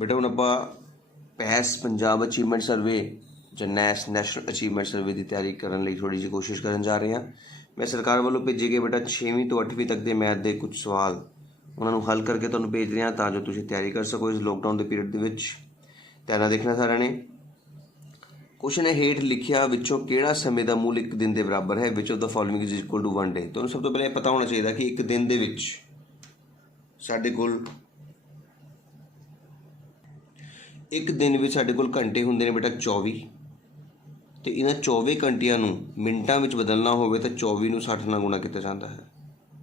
बेटा ਹੁਣ ਆਪਾਂ ਪੈਸ ਪੰਜਾਬ ਅਚੀਵਮੈਂਟ ਸਰਵੇ ਜਾਂ ਨੈਸ਼ਨਲ ਅਚੀਵਮੈਂਟ ਸਰਵੇ ਦੀ ਤਿਆਰੀ ਕਰਨ ਲਈ ਥੋੜ੍ਹੀ ਜਿਹੀ ਕੋਸ਼ਿਸ਼ ਕਰਨ ਜਾ ਰਹੇ ਹਾਂ। ਮੈਂ ਸਰਕਾਰ ਵੱਲੋਂ ਭੇਜੇ ਗਏ ਬੇਟਾ 6ਵੀਂ ਤੋਂ 8ਵੀਂ ਤੱਕ ਦੇ ਮੈਥ ਦੇ ਕੁਝ ਸਵਾਲ ਉਹਨਾਂ ਨੂੰ ਹੱਲ ਕਰਕੇ ਤੁਹਾਨੂੰ ਭੇਜ ਰਿਹਾ ਤਾਂ ਜੋ ਤੁਸੀਂ ਤਿਆਰੀ ਕਰ ਸਕੋ ਇਸ ਲੋਕਡਾਊਨ ਦੇ ਪੀਰੀਅਡ ਦੇ ਵਿੱਚ। ਧਿਆਨ ਨਾਲ ਦੇਖਣਾ ਸਾਰਿਆਂ ਨੇ। क्वेश्चन है हेठ लिखिया विचों किहड़ा समय का मूल एक दिन के बराबर है which of the following is equal to 1 day. तो सब तो पहले पता होना चाहिए कि एक दिन दे विच साडे कोल एक दिन विच साडे कोल घंटे हुंदे ने बेटा 24 तो इन्हां 24 घंटियां नूं मिनटां विच बदलना होवे तो 24 नूं 60 नाल गुणा किया जाता है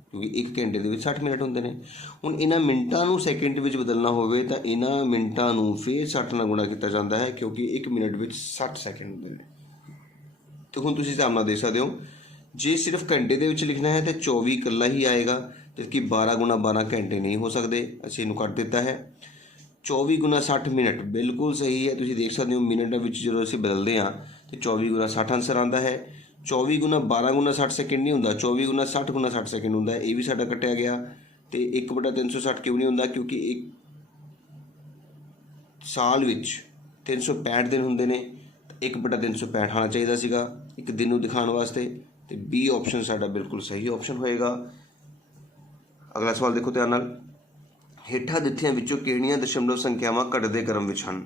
क्योंकि एक घंटे दे विच 60 मिनट होंदे ने। हुण इन्हां मिनटां नूं सैकेंड विच बदलना होवे तो इन्हां मिनटां नूं फिर 60 नाल गुणा किया जाता है क्योंकि एक मिनट विच 60 सैकेंड होंदे ने। तो हुण तुसीं हिसाब नाल देख सकदे हो जे सिर्फ घंटे दे विच लिखना है तो 24 इकल्ला ही आएगा जबकि 12 गुणा 12 घंटे नहीं हो सकते। असीं इहनूं कट दिता है 24 गुणा 60 मिनट बिल्कुल सही है। तुसीं देख सकदे हो मिनट विच जदों असीं बदलदे हां तो 24 गुणा 60 आंसर आंदा है। 24 गुणा 12 गुणा 60 सैकेंड नहीं होंदा 24 गुणा 60 गुणा 60 सैकेंड होंदा है। ये भी साडा कटिया गया तो 1/360 क्यों नहीं होंदा क्योंकि एक साल विच 365 दिन होंदे ने 1/365 आना चाहिए सीगा एक दिन नूं दिखाउण वास्ते। तो बी ऑप्शन साडा बिल्कुल सही ऑप्शन होएगा। अगला सवाल देखो ध्यान नाल। हेठा दित्तियां विचों किहड़ियां दशमलव संख्यावां घटदे क्रम विच हन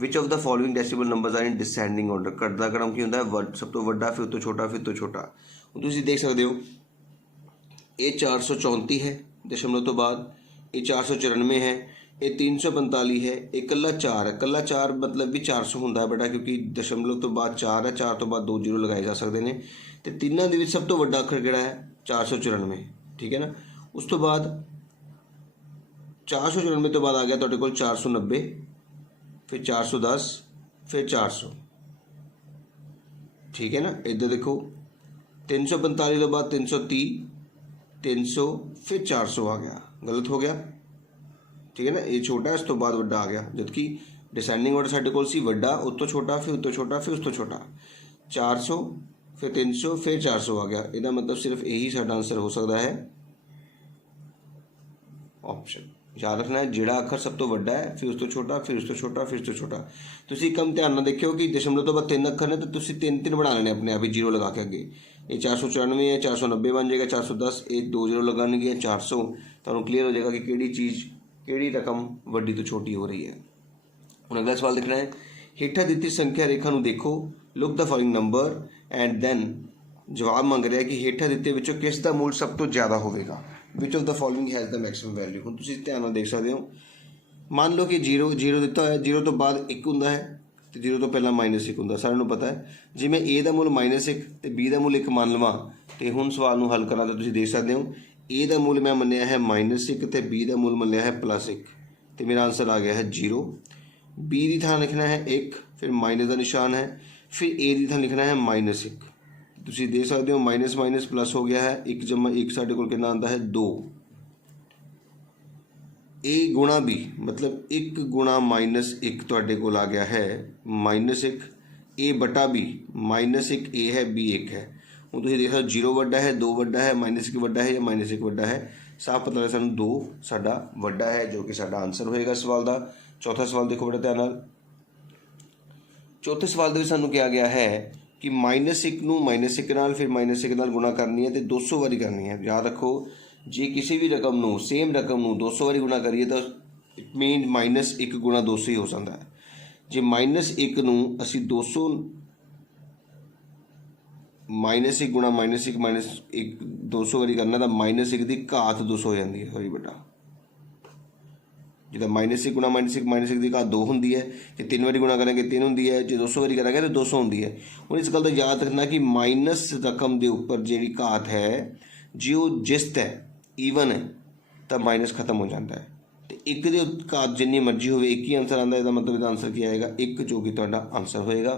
which of the following decimal numbers are in descending order. घटदा क्रम की होंदा है सब तो वड्डा फिर तो छोटा फिर तो छोटा। हुण तुसीं देख सकदे हो ये 434 है दशमलव तो बाद ये 494 है ये 345 है ये कल्ला 4 है। कल्ला 4 मतलब भी 400 होंदा है बेटा क्योंकि दशमलव तो बाद 4 है 4 तो बाद 2 जीरो लगाए जा सकते हैं। तो तिन्नां दे विच सब तो वड्डा अखर किहड़ा है 494 ठीक है ना। उस तो बाद 494 तो बाद आ गया तुहाडे कोल 490 फिर 410 फिर 400 ठीक है ना। इधर देखो 345 तो बाद 330 300 फिर 400 आ गया गलत हो गया ठीक है ना। ये छोटा है इस तो बाद वड्डा आ गया जबकि डिसेंडिंग ऑर्डर साडे कोल सी वड्डा उस तो छोटा फिर उस तो छोटा फिर उस तो छोटा 400 फिर 300 फिर 400 आ गया। इसका मतलब सिर्फ यही साडा आंसर हो सकता है ऑप्शन। याद रखना है जिहड़ा अखर सब तो वड्डा है फिर उस तो छोटा फिर उस तो छोटा फिर उस तो छोटा। तुसीं कम ध्यान नाल देखियो कि दशमलव तो बाद 3 अखर ने तो तुसीं 3 बना लेने अपने आप ही जीरो लगा के अगे। ये 494 है 490 बन जाएगा 410 ये 2 जीरो लगाएंगे 400 तो क्लीयर हो जाएगा कि किहड़ी चीज़ किहड़ी रकम वड्डी तो छोटी हो रही है। हुण अगला सवाल देखना है। हेठा दित्ती संख्या रेखा नूं देखो look the following number and then जवाब मंग रहा है कि हेठा दित्ते विचों किस दा मूल सब तो ज़्यादा होगा विच of the following has the maximum value. हुण तुसीं ध्यान नाल देख सकते हो मान लो कि जीरो जीरो दिता है जीरो तो बाद एक हुंदा है तो जीरो तो पहला -1 हुंदा सारिਆਂ ਨੂੰ पता है। जे मैं ए का मुल -1 तो बी का मुल 1 मान लवां तो हुण सवाल नूं हल करा तो तुसीं देख सकते हो ए का मुल मैं मन्निया है -1 तो बी का मुल मन्निया है +1 तो मेरा आंसर आ गया है 0। बी की थां लिखना है 1 फिर माइनस का निशान है फिर ए की थां लिखना है -1 तुसीं देख सकते हो माइनस माइनस प्लस हो गया है 1 जमा 1 साडे कोल कितना आंदा है 2। ए गुणा बी मतलब 1 गुणा -1 तुहाडे कोल आ गया है -1 ए बटा बी -1 ए है बी 1 है। हुण तुसीं देख सकते 0 वड्डा है 2 वड्डा है -1 वड्डा है या -1 वड्डा है साफ पता लगे सानूं 2 साडा वड्डा है जो कि साडा आंसर होएगा सवाल दा। चौथा सवाल देखो बड़ा ध्यान नाल। चौथे सवाल दे विच सानूं कहा गया है कि -1 नूं -1 नाल फिर -1 नाल गुणा करनी है तो 200 वारी करनी है। याद रखो जे किसी भी रकम नूं सेम रकम नूं 200 वारी गुणा करिए तो इट मीन -1 गुणा 200 ही हो सकता है। जे -1 नूं असीं 200 -1 गुणा -1 200 वारी करना तो -1 की घात 200 हो जाती है। सॉरी बेटा जिदा -1 गुणा -1 की घात 2 होंगी है जो 3 वारी गुणा करेंगे 3 होंगी है जो 200 वारी करेंगे तो 200 होंगी है। हूँ इस गल का याद रखना कि माइनस रकम के उपर जी घात है जो जिस्त है ईवन है तो माइनस खत्म हो जाता है। तो एक दे घात जिन्नी मर्जी हो एक ही आंसर आता है इसका मतलब इसका आंसर क्या आएगा 1 जो कि तुहाडा आंसर होएगा।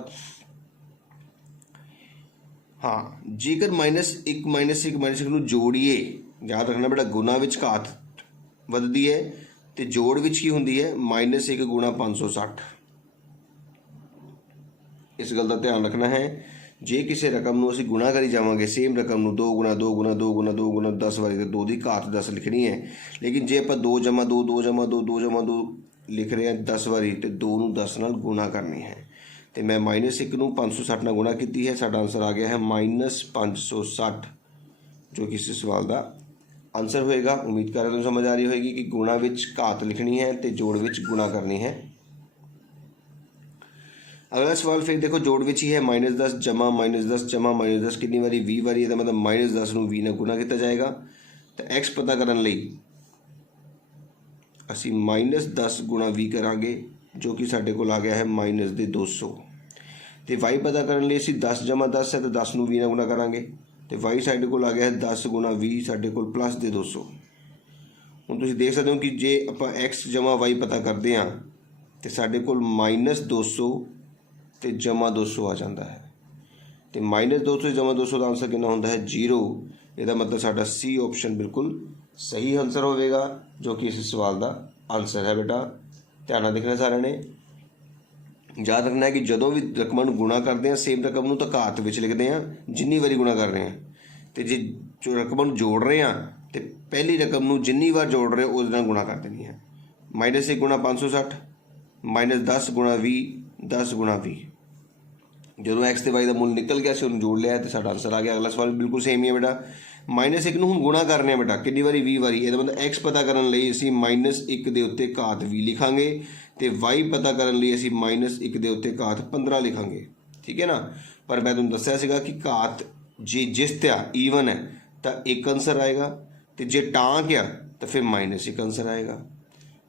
हाँ जेकर -1 नूं जोड़िए याद रखना बेटा गुना विच घात वधदी है तो जोड़ विच की होंदी है -1 गुणा 560। इस गल का ध्यान रखना है जे किसी रकम नूं असीं गुणा करी जावांगे सेम रकम नूं 2 गुणा 2 गुणा 2 गुणा 2 गुणा 10 वारी तो 2 की घात 10 लिखनी है। लेकिन जे आपां 2 जमा 2 2 जमा 2 2 जमा 2 लिख रहे हैं 10 वारी तो 2 ਨੂੰ 10 ਨਾਲ गुणा करनी है। तो मैं -1 ਨੂੰ 560 ਨਾਲ गुणा की है, साडा आंसर आ गया है -560 जो कि इस सवाल का आंसर होएगा। उम्मीद कर रहे तुम समझ आ रही होगी कि गुणा विच घात लिखनी है तो जोड़ विच गुणा करनी है। अगला सवाल फिर देखो जोड़ विच ही है, -10 जमा -10 जमा -10 कितनी बारी 20 बारी, इसका मतलब -10 ਨੂੰ 20 ਨਾਲ गुणा किया जाएगा। तो x पता करने लई असी -10 गुणा 20 करांगे जो कि साढ़े को आ गया है -200। तो y पता करने लिए असी 10 जमा 10 है तो 10 ਨੂੰ 20 ਨਾਲ गुणा करांगे तो y साढ़े को आ गया है 10 गुणा 20 साढ़े को +200। ਹੁਣ ਤੁਸੀਂ देख सकते हो कि जे आप x जमा y पता करते हैं तो साढ़े को -200 तो जमा 200 आ जाता है। तो -200 जमा 200 का आंसर कितना होता है 0। इसका मतलब साडा सी ऑप्शन बिल्कुल सही आंसर होगा जो कि इस सवाल का आंसर है। बेटा ध्यान नाल देखना सारे ने, याद रखना है कि जदों भी रकमां नूं गुणा करते हैं सेम रकम नूं तां घात विच लिखते हैं जिन्नी वारी गुणा कर रहे हैं, तो जे जो रकमां नूं जोड़ रहे हैं तो पहली रकम नूं जिन्नी बार जोड़ रहे हो उस नाल गुणा कर देनी है। -1 गुणा 560 -10 गुणा 20 10 गुणा 20। जो एक्स ते वाई का मुल निकल गया उन्होंने जोड़ लिया तो साडा आंसर आ गया। अगला सवाल बिल्कुल सेम ही है बेटा, -1 ਨੂੰ ਹੁਣ गुणा करने बेटा कितनी बारी 20 बारी, ਇਹਦਾ मतलब x पता करने ਲਈ ਅਸੀਂ -1 ਦੇ ਉੱਤੇ ਘਾਤ 20 ਲਿਖਾਂਗੇ ਤੇ y पता करने ਲਈ ਅਸੀਂ -1 ਦੇ ਉੱਤੇ ਘਾਤ 15 ਲਿਖਾਂਗੇ। ठीक है ना। पर मैं तुहानूं दस्सिया सीगा कि घात जे जिस त्या ईवन है तो एक आंसर आएगा तो जे टांक आ तो फिर -1 आंसर आएगा।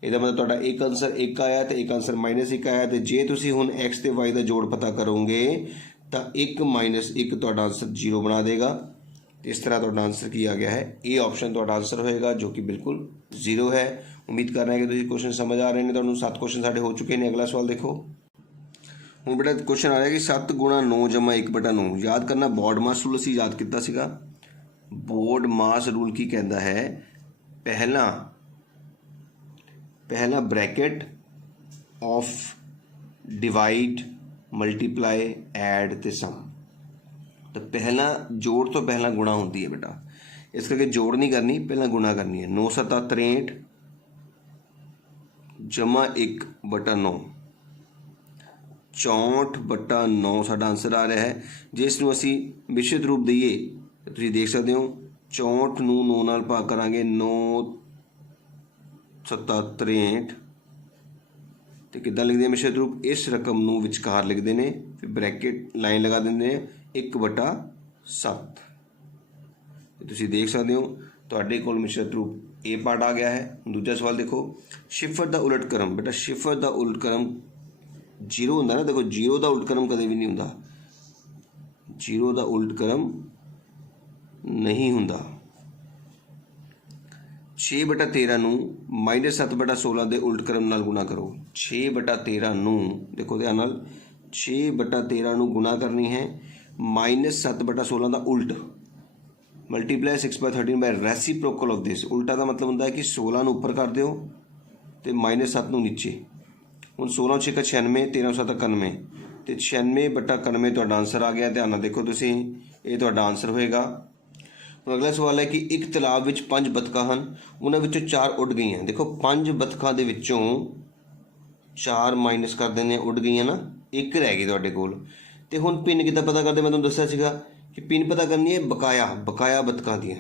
ਇਹਦਾ मतलब तुहाडा एक आंसर 1 आया तो एक आंसर -1 आया। तो जे तुसीं हुण x ते y का जोड़ पता करोगे तो 1 -1 तुहाडा आंसर 0 बना देगा। तो इस तरह तुहाडा आंसर की आ गया है ए ऑप्शन तुहाडा आंसर होएगा जो कि बिल्कुल 0 है। उम्मीद कर रहे हैं कि तुसीं क्वेश्चन समझ आ रहे हैं। तुहानूं 7 क्वेश्चन साडे हो चुके हैं। अगला सवाल देखो, हुण बेटा क्वेश्चन आ रहा है कि 7 गुणा 9 जमा 1/9 याद करना। बोर्ड मास रूल असीं याद किया सीगा। बोर्ड मास रूल की कहता है, पहला bracket of divide multiply add ते सम। तो पहला जोड़ तो पहला गुणा होती है बेटा, इस करके जोड़ नहीं करनी, पहला गुणा करनी है। 9 7 63 जमा 1/9 64/9 साडा आंसर आ रहा है। जिसनूं असीं मिश्रित रूप दईए तो तुसीं देख सकते हो 64 ਨੂੰ 9 ਨਾਲ भाग करांगे 9 7 63 तो किद्दां लिखते हैं मिश्रित रूप, इस रकम नूं विचकार लिखते हैं फिर ब्रैकेट लाइन लगा देंगे 1/7। तुसीं देख सकते हो तुहाडे कोल मिश्रित रूप ए पार्ट आ गया है। दूजा सवाल देखो, शिफर का उलट क्रम। बेटा शिफर का उलट क्रम 0 होंदा ना, देखो 0 का उलट क्रम कदे भी नहीं होंदा, 0 का उलट क्रम नहीं होंदा। 6/13 ਨੂੰ -7/16 के उलट क्रम नाल गुणा करो। 6/13 ਨੂੰ देखो ध्यान नाल 6/13 ਨੂੰ गुणा करनी है -7/16 का उलट multiply 6/13 by reciprocal of this. उल्टा का मतलब होंदा है कि 16 ਨੂੰ ਉੱਪਰ कर ਦਿਓ तो -7 ਨੂੰ नीचे। ਹੁਣ 16 6 96 13 7 91 तो 96/91 ਤੁਹਾਡਾ आंसर आ गया। ध्यान नाल देखो तुसीं ਇਹ ਤੁਹਾਡਾ आंसर होएगा। ਹੁਣ अगला सवाल है कि एक तलाब ਵਿੱਚ 5 बतखा हैं, उन्होंने विचों 4 उड़ गई हैं। देखो 5 बतखा ਦੇ ਵਿੱਚੋਂ 4 माइनस कर देने उड़ गई ना, एक रह गई ਤੁਹਾਡੇ ਕੋਲ। ਤੇ ਹੁਣ ਪਿੰਨ ਕਿੱਦਾਂ ਪਤਾ ਕਰਦੇ, मैं ਤੁਹਾਨੂੰ ਦੱਸਿਆ ਸੀਗਾ कि पिन पता करनी है बकाया बतखा ਦੀਆਂ।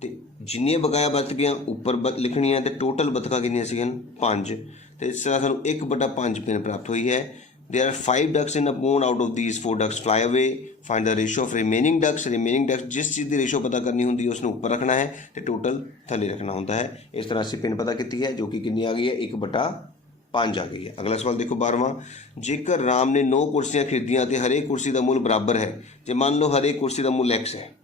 तो जिन्नियां बकाया बतखियां उपर लिखनियां तो टोटल बतखा कितनियां सीगीਆਂ 5। तो इस तरह सानूं 1/5 पिन प्राप्त हुई है। There are 5 ducks in a pond. Out of these 4 ducks fly away. Find the ratio of remaining ducks. Remaining ducks जिस चीज़ की रेशो पता करनी होंगी उसने ऊपर रखना है तो टोटल थले रखना होता है। इस तरह से पिन पता की है जो कि कितनी आ गई है 1/5 आ गई है। अगला सवाल देखो 12वां, जेकर राम ने 9 कुर्सियां खरीदियां तो हर एक कुर्सी का मुल बराबर है। जो मान लो हर एक कुर्सी का मुल x है,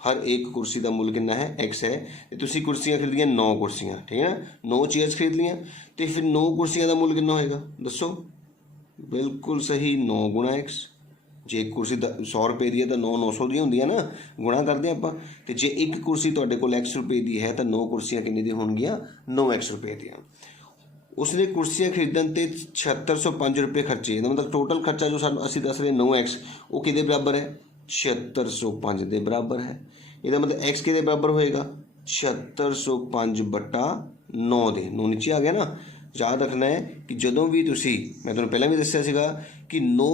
हर एक कुर्सी का मुल कितना है x है। तो तुसीं कुर्सियां खरीदियां 9 कुर्सियां, ठीक है ना, 9 चेयर्स खरीद लियां तो फिर 9 कुर्सियां का मुल कितना होएगा दसो। बिल्कुल सही 9 गुणा x। जे एक कुर्सी 100 रुपए की है तो 9 900 दी होंदी है ना, गुणा करते हैं आप। तो जे एक कुर्सी तुहाडे कोल x रुपए की है तो 9 कुर्सियां कितनी दी होणगियां 9x रुपए दी। उसने कुर्सियां खरीदण ते 7605 रुपए खर्चे। मतलब टोटल खर्चा जो सानूं असीं दस रहे 9x वो किहदे बराबर है 7605 के बराबर है। इसका मतलब x किहदे बराबर होएगा 7605/9 दे। 9 नीचे आ गया ना, याद रखना है कि जदों भी तुसी, मैं तुहानूं पहलां भी दस्सिया सीगा कि 9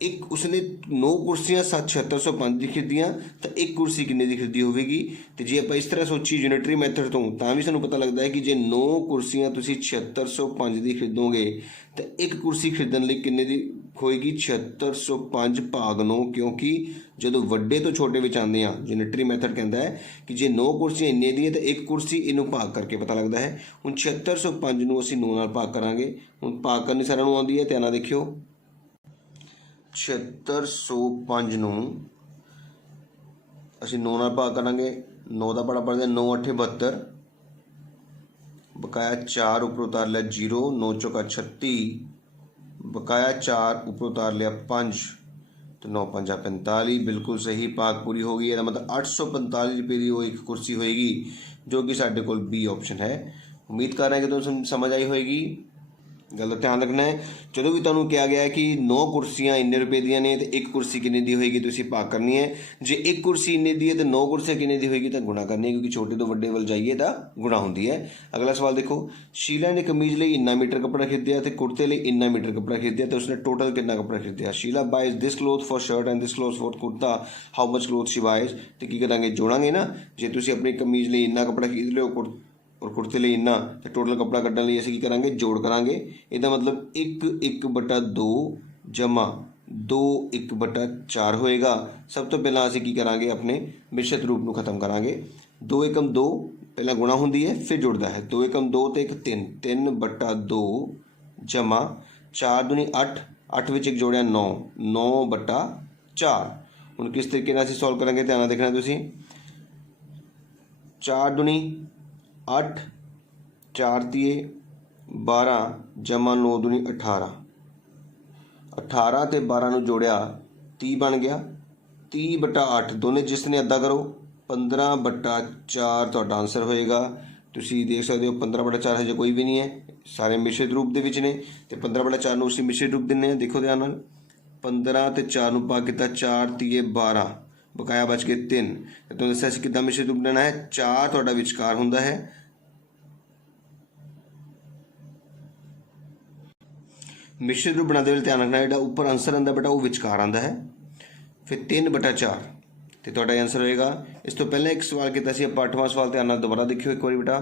एक उसने 9 कुर्सियां 7605 की खरीदियां तो एक कुर्सी किन्ने की खरीदी होगी। तो जे आप इस तरह सोची यूनिटरी मैथड तो भी सानूं पता लगता है कि जे 9 कुर्सियां तुसी 7605 की खरीदोगे तो एक कुर्सी खरीदण लई किन्ने दी होएगी 7605 भाग 9, क्योंकि जो वड्डे तो छोटे विच आंदे आ यूनिटरी मैथड कहता है कि जे 9 कुर्सियां इन्ने दी है तो एक कुर्सी इनू भाग करके पता लगता है। हुण 7605 नूं असीं 9 नाल भाग करांगे। हुण भाग करनी सारिਆਂ ਨੂੰ आउंदी है, ध्यान नाल देखियो। 7605 ਨੂੰ ਅਸੀਂ 9 ਨਾਲ ਭਾਗ ਕਰਾਂਗੇ। 9 ਦਾ ਬੜਾ ਪੜਦਾ 9 8 72, बकाया 4 ऊपर उतार लिया 0, 9 चौका 36, बकाया 4 ऊपर उतार लिया 5, तो 9 5 45, बिल्कुल सही, भाग पूरी हो गई। ਇਹਦਾ मतलब 845 रुपये की वो एक कुर्सी होएगी जो कि साढ़े को बी ऑप्शन है। उम्मीद कर रहे हैं कि तुम समझ आई होएगी। गल का ध्यान रखना है, जो भी तुहानूं कहा गया है कि 9 कुर्सियां इन्ने रुपए दी ने तो एक कुर्सी किन्ने दी होएगी, तुसीं भाग करनी है। जे एक कुर्सी इन्ने दी है तो 9 कुर्सियां किन्ने दी होएगी तो गुणा करनी है, क्योंकि छोटे तो वड्डे वल जाइए तो गुणा होंदी है। अगला सवाल देखो, शीला ने कमीज लिए इन्ना मीटर कपड़ा खरीदिया तो कुर्ते लिए इन्ना मीटर कपड़ा खरीदिया, तो उसने टोटल कितना कपड़ा खरीदिया। Sheela buys this cloth for shirt and this cloth for kurta, how much cloth she buys. तो की करांगे, जोड़ांगे ना। जे तुसीं अपनी कमीज लिए इन्ना कपड़ा खरीद लियो और कुर्ते लिए इन्ना, तो टोटल कपड़ा कड्ढण लई असीं की करांगे, जोड़ करांगे। इसदा मतलब 1/2 जमा 2/4 होएगा। सब तो पहला असीं की करांगे, अपने मिश्रित रूप नूं खत्म करांगे। 2 एकम 2 पहला गुणा होंदी है फिर जुड़दा है। 2 एकम 2 तो 1 3, 3/2 जमा 4 दूनी 8, 8 विच एक जोड़िया 9, 9/4। हुण किस तरीके नाल असीं सॉल्व करांगे, ध्यान नाल देखना तुसीं। 4 दूनी 8, 4 तिए 12 जमा 9 दूनी 18, 18 ते 12 नूं जोड़िया 30 बन गया। 30/8 दोने जिसने अद्धा करो, 15/4 तुहाडा आंसर होएगा। तुसीं देख सकते हो 15/4 हजे कोई भी नहीं है, सारे मिश्रित रूप दे विच ने, ते 15/4 नूं असीं मिश्रित रूप दिंदे हां। देखो ध्यान नाल, 15 ते 4 नूं भाग कीता, 4 तिए 12, बकाया बच गए 3। तो दस्सिया असीं किद्दां मिश्रित रूप लेना है। 4 तुहाडा विचकार हुंदा है, मिश्रित रूप बनाते हुए ध्यान रखना, जो उपर आंसर आंदा बेटा वो विचकार आंदा है। फिर 3/4 तो तुहाडा आंसर होएगा। इस तो पहले एक सवाल किया सी, आपां 8वां सवाल ध्यान नाल दोबारा देखियो एक बार बेटा।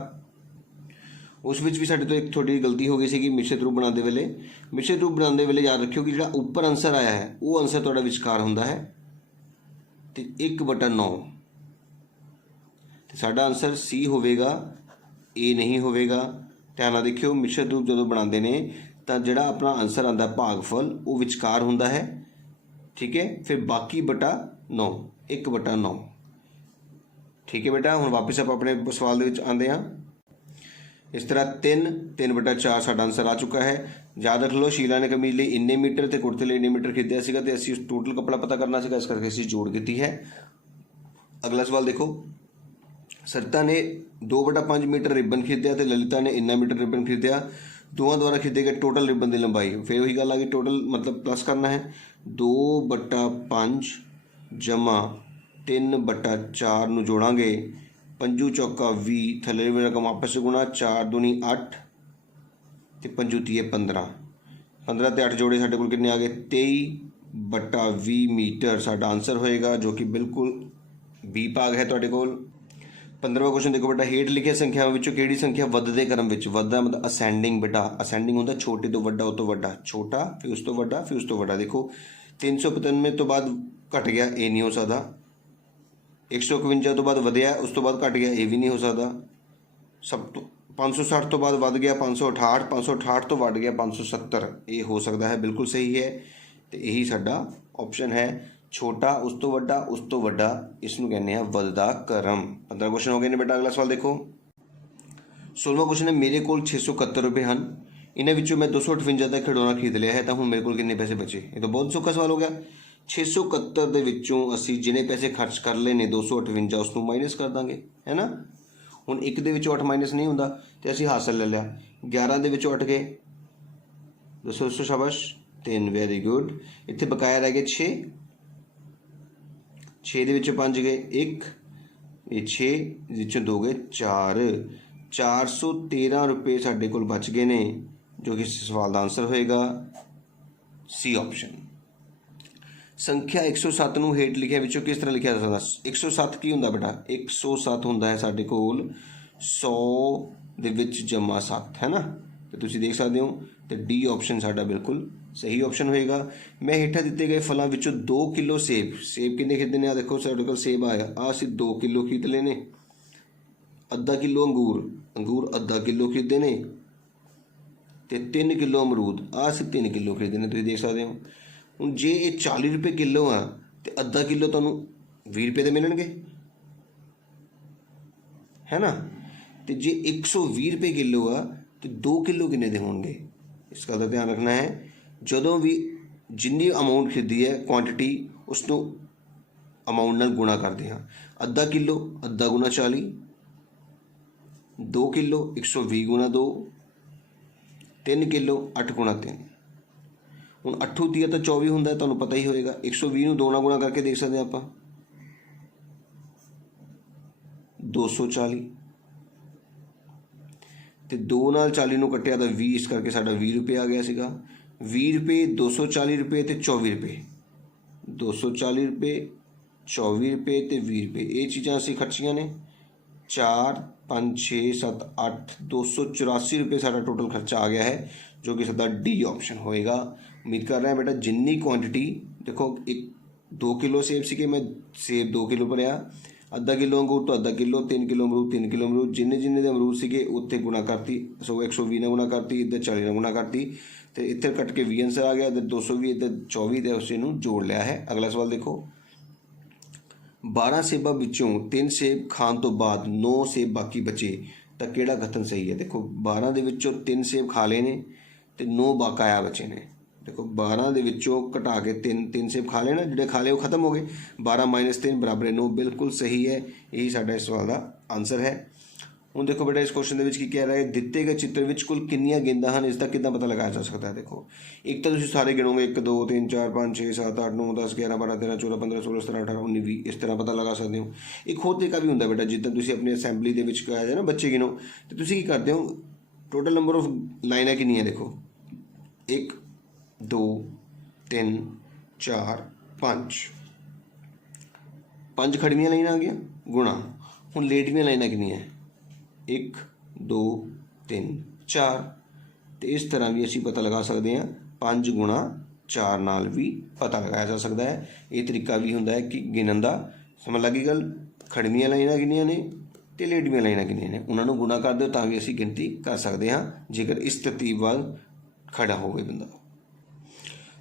उस विच भी साडे तो एक थोड़ी गलती हो गई सी कि मिश्रित रूप बनाते वेले, मिश्रित रूप बनाते वेले याद रखियो कि जो उपर आंसर आया है वो आंसर तुहाडा विचकार हुंदा है, तो 1/9। तो साडा आंसर सी होवेगा, ए नहीं होवेगा। ध्यान नाल देखियो, मिश्रित रूप जदों बनाते ने तो जिहड़ा अपना आंसर आंदा भागफल वो विचकार हुंदा है, ठीक है। फिर बाकी बटा 9, 1/9, ठीक है बेटा। हुण वापस आप अपने सवाल दे विच आंदे हां। इस तरह 3/4 साडा आंसर आ चुका है। याद रख लो, शीला ने कमीज लिए इन्ने मीटर ते कुर्ते लिए इन्ने मीटर खरीदिया सीगा, ते असीं टोटल कपड़ा पता करना सीगा, इस करके असीं जोड़ कीती है। अगला सवाल देखो, सरिता ने 2/5 मीटर रिबन खरीदिया तो ललिता ने इन्ना मीटर रिबन खरीदिया। दोवां द्वारा खरीदे गए टोटल रिबन की लंबाई, फिर वही गल आ गई, टोटल मतलब प्लस करना है। 2/5 जमा 3/4 नूं जोड़ांगे, 5 चौका 20, थल्ले वाली रकम आपस में गुणा, 4 दूनी 8 तो 5 तिए 15, 15 ते 8 जोड़े साडे कोल कितने आ गए, 23/20 मीटर साडा आंसर होएगा, जो कि बिल्कुल बी भाग है तुहाडे कोल। 15वां क्वेश्चन देखो बेटा, हेठ लिखिया संख्यावां विचों किहड़ी संख्या वधदे क्रम विच, वधदा मतलब असेंडिंग बेटा, असेंडिंग होंदा छोटे तो वड्डा, उस तो वड्डा, छोटा फिर उस तो वड्डा फिर उस तो वड्डा। देखो 395 तो बाद घट गया, ये नहीं हो सकता। 151 तो बाद वधिया, उस तो बाद घट गया, ये भी नहीं हो सकता। सब तो 560 तो बाद वध गया 568, 568 तो वध गया 570, ये हो सकता है, बिल्कुल सही है। तो यही साडा ऑप्शन है, छोटा उस तो वड्डा उस तो वड्डा, इसनूं कहने हैं वधदा क्रम। 15 क्वेश्चन हो गए ने बेटा। अगला सवाल देखो, 16वां क्वेश्चन है, मेरे कोल 671 रुपये हैं, इन्हां विचों मैं 258 का खिडौना खरीद लिया है, तो हुण मेरे कोल कितने पैसे बचे। ये तो बहुत सौखा सवाल हो गया। 671 दे विचों असीं जिन्ने पैसे खर्च कर लए ने 258, उसनूं माइनस कर दांगे, है ना। हुण 1 दे विचों 8 माइनस नहीं हुंदा, तो असीं हासिल ले लिया। 11 दे विचों 8 गए, दसो शाबाश, 3, वेरी गुड। इत्थे बकाया रह गए 6, 6 दे विचों 5 गए 1, ये 6 विचों 2 गए 4, 413 रुपये साढ़े कोल बच गए ने, जो कि इस सवाल का आंसर होएगा सी ऑप्शन। संख्या 107 ਨੂੰ ਹੇਠ ਲਿਖਿਆ ਵਿੱਚੋਂ किस तरह लिखा जा सकता? 107 ਕੀ ਹੁੰਦਾ बेटा? 107 ਹੁੰਦਾ ਹੈ ਸਾਡੇ ਕੋਲ 100 ਦੇ ਵਿੱਚ ਜਮਾ 7 है ना, तो ਤੁਸੀਂ देख सकते हो। तो डी ऑप्शन साडा बिल्कुल सही ऑप्शन होएगा। मैं हेठा दिते गए फलों विचों 2 किलो सेब, सेब कितने खरीदने आ देखो साडे कोल सेब आया, ਅਸੀਂ 2 किलो खरीद लेने। अद्धा किलो अंगूर, अंगूर अद्धा किलो खरीदे ने। तो 3 किलो अमरूद, ਅਸੀਂ 3 किलो खरीदे ने। तुसीं देख सकते हो। ਹੁਣ जे ये 40 रुपये किलो आ तो अद्धा किलो तुहानूं 20 रुपये के मिलणगे, है ना। तो जे 120 रुपये किलो आ तो 2 किलो किन्ने दे होणगे? इस गल का ध्यान रखना है। जदों भी जिन्नी अमाउंट खरीदी है क्वांटिटी उसनों अमाउंट नाल गुणा करते हैं। अद्धा किलो अद्धा गुणा 40, 2 किलो 120 गुणा 2, 3 किलो 8 गुणा 3। ਹੁਣ 8 30 ਤਾਂ 24 ਹੁੰਦਾ, ਤੁਹਾਨੂੰ ਪਤਾ ਹੀ ਹੋਏਗਾ। 120 ਨੂੰ 2 ਨਾਲ ਗੁਣਾ ਕਰਕੇ ਦੇਖ ਸਕਦੇ ਆਪਾਂ 240, ਤੇ 2 ਨਾਲ 40 ਨੂੰ ਕੱਟਿਆ ਤਾਂ 20, ਇਸ ਕਰਕੇ ਸਾਡਾ 20 ਰੁਪਏ ਆ ਗਿਆ ਸੀਗਾ। 20 रुपये 240 रुपये ਤੇ 24 रुपये, 240 रुपये 24 रुपये ਤੇ 20 रुपये, ਇਹ ਚੀਜ਼ਾਂ ਅਸੀਂ ਖਰਚੀਆਂ ਨੇ। 4 5 6 7 8 284 रुपये साडा टोटल खर्चा आ गया है, जो कि साडा डी ऑप्शन होएगा। उम्मीद कर रहे हैं बेटा जिन्नी क्वांटिटी देखो, 2 किलो सेब सी, मैं सेब 2 किलो भरिया, अद्धा किलो अंगूर तो अद्धा किलो, 3 किलो अमरूद 3 किलो अमरूद, जिन्ने जिन्ने दे अमरूद सीगे उत्थे गुणा करती, सो 120 ने गुणा करती, इधर 40 ने गुणा करती, तो इधर कट के 20 आंसर आ गया, इधर 220 इधर 24, तो उस जोड़ लिया है। अगला सवाल देखो, 12 सेबां विचों 3 सेब खाण तो बाद 9 सेब बाकी बचे तो किहड़ा कथन सही है? देखो 12 दे विचों 3 सेब खा लए ने ते 9 बकाया बचे ने। देखो 12 दे विचों घटा के 3 सेब खा लेना, जिहड़े खा लए वो खत्म हो गए। 12 - 3 बराबर 9, बिल्कुल सही है। यही साडा इस सवाल का आंसर है। ਹੁਣ देखो बेटा इस क्वेश्चन के कह रहा है, दिते गए चित्र में कुल कितनियां गेंदा हैं, इसका कितना पता लगाया जा सकता है? देखो एक तो तुम सारे गिनोगे 1 2 3 4 5 6 7 8 9 10 11 12 13 14 15 16 17 18 19 20, इस तरह पता लगा सकते हो। एक होर तरीका भी होंगे बेटा, जिद्दां तुसीं अपनी असैंबली के कहा जाए ना बच्चे गिनो, तो तुसीं की करते हो, टोटल नंबर ऑफ लाइनां कितनियां देखो, 1 2 3 4 5, 5 खड़वियां लाइनां आ गई गुणा। हुण लेटवियां लाइनां कितनियां? 1 2 3 4, तो इस तरह भी असी पता लगा सकते हैं। 5 गुणा 4 नाल भी पता लगाया जा सकता है। ये तरीका भी होंदा है कि गिनन का। समझ लगी गल? खड़वियां लाइनां कितनियां ने ते लेटवियां लाइनां कितनियां ने, उन्होंने गुणा कर दो तां भी असी गिनती कर सकते हाँ, जेकर इस तरतीब वाल खड़ा होवे बंदा।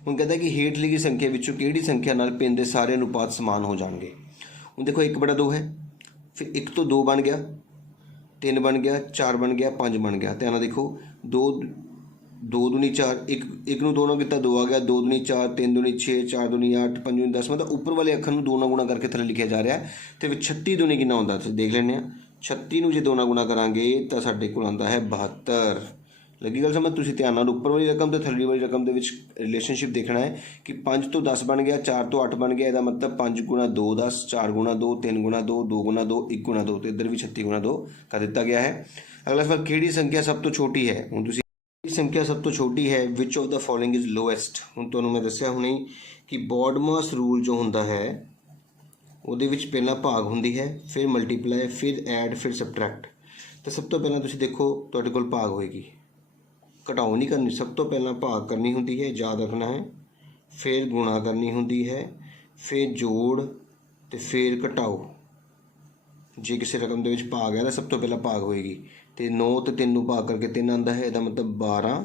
हुण कहता है कि हेठ लिखी संख्या विचों किहड़ी संख्या नाल पिंड दे सारे अनुपात समान हो जाएंगे। हुण देखो 1/2 है, फिर 1 तो 2 बन गया, 3 बन गया, 4 बन गया, 5 बन गया। ध्यान देखो 2 दूनी 4, 1 नूं 2 नाल कीता 2 आ गया, 2 दूनी 4, 3 दूनी 6, 4 दूनी 8, 5 दूनी 10, मतलब ऊपर वाले अखर नूं 2 नाल गुणा करके थल्ले लिखिया जा रहा है। तो 36 दूनी कितना होंदा तुसीं देख लैंदे आ। 36 नूं जे 2 नाल गुणा करांगे तो साडे कोल आंदा है 72। लगी गल समझ? तुसीं ध्यान नाल ऊपर वाली रकम तो थल्ले वाली रकम दे विच रिलेशनशिप देखना है कि 5 तो 10 बन गया, 4 तो 8 बन गया, इसका मतलब 5 गुणा 2 10, 4 गुणा 2 3 गुणा 2 2 गुणा 2 1 गुणा 2, तो इधर भी 36 गुणा 2 कर दिता गया है। अगला सवाल, किहड़ी संख्या सब तो छोटी है? हुण तुसीं संख्या सब तो छोटी है, which of the following is lowest. हुण तुहानूं मैं दस्सिया हुणे कि बॉडमास रूल जो हुंदा है ਉਹਦੇ ਵਿੱਚ ਪਹਿਲਾਂ ਭਾਗ ਹੁੰਦੀ है, फिर मल्टीप्लाई, फिर ऐड, फिर सबट्रैक्ट। तो सब तो पहला तुसीं देखो तुहाडे कोल भाग होएगी, घटाओ नहीं करनी, सब तो पहला भाग करनी होंदी है, याद रखना है, फिर गुणा करनी होंदी है, फिर जोड़, तो फिर घटाओ। जे किसी रकम के भाग है तो सब तो पहला भाग होएगी, तो 9 तो 3 नूं भाग करके 3 आंदा है, इसका मतलब 12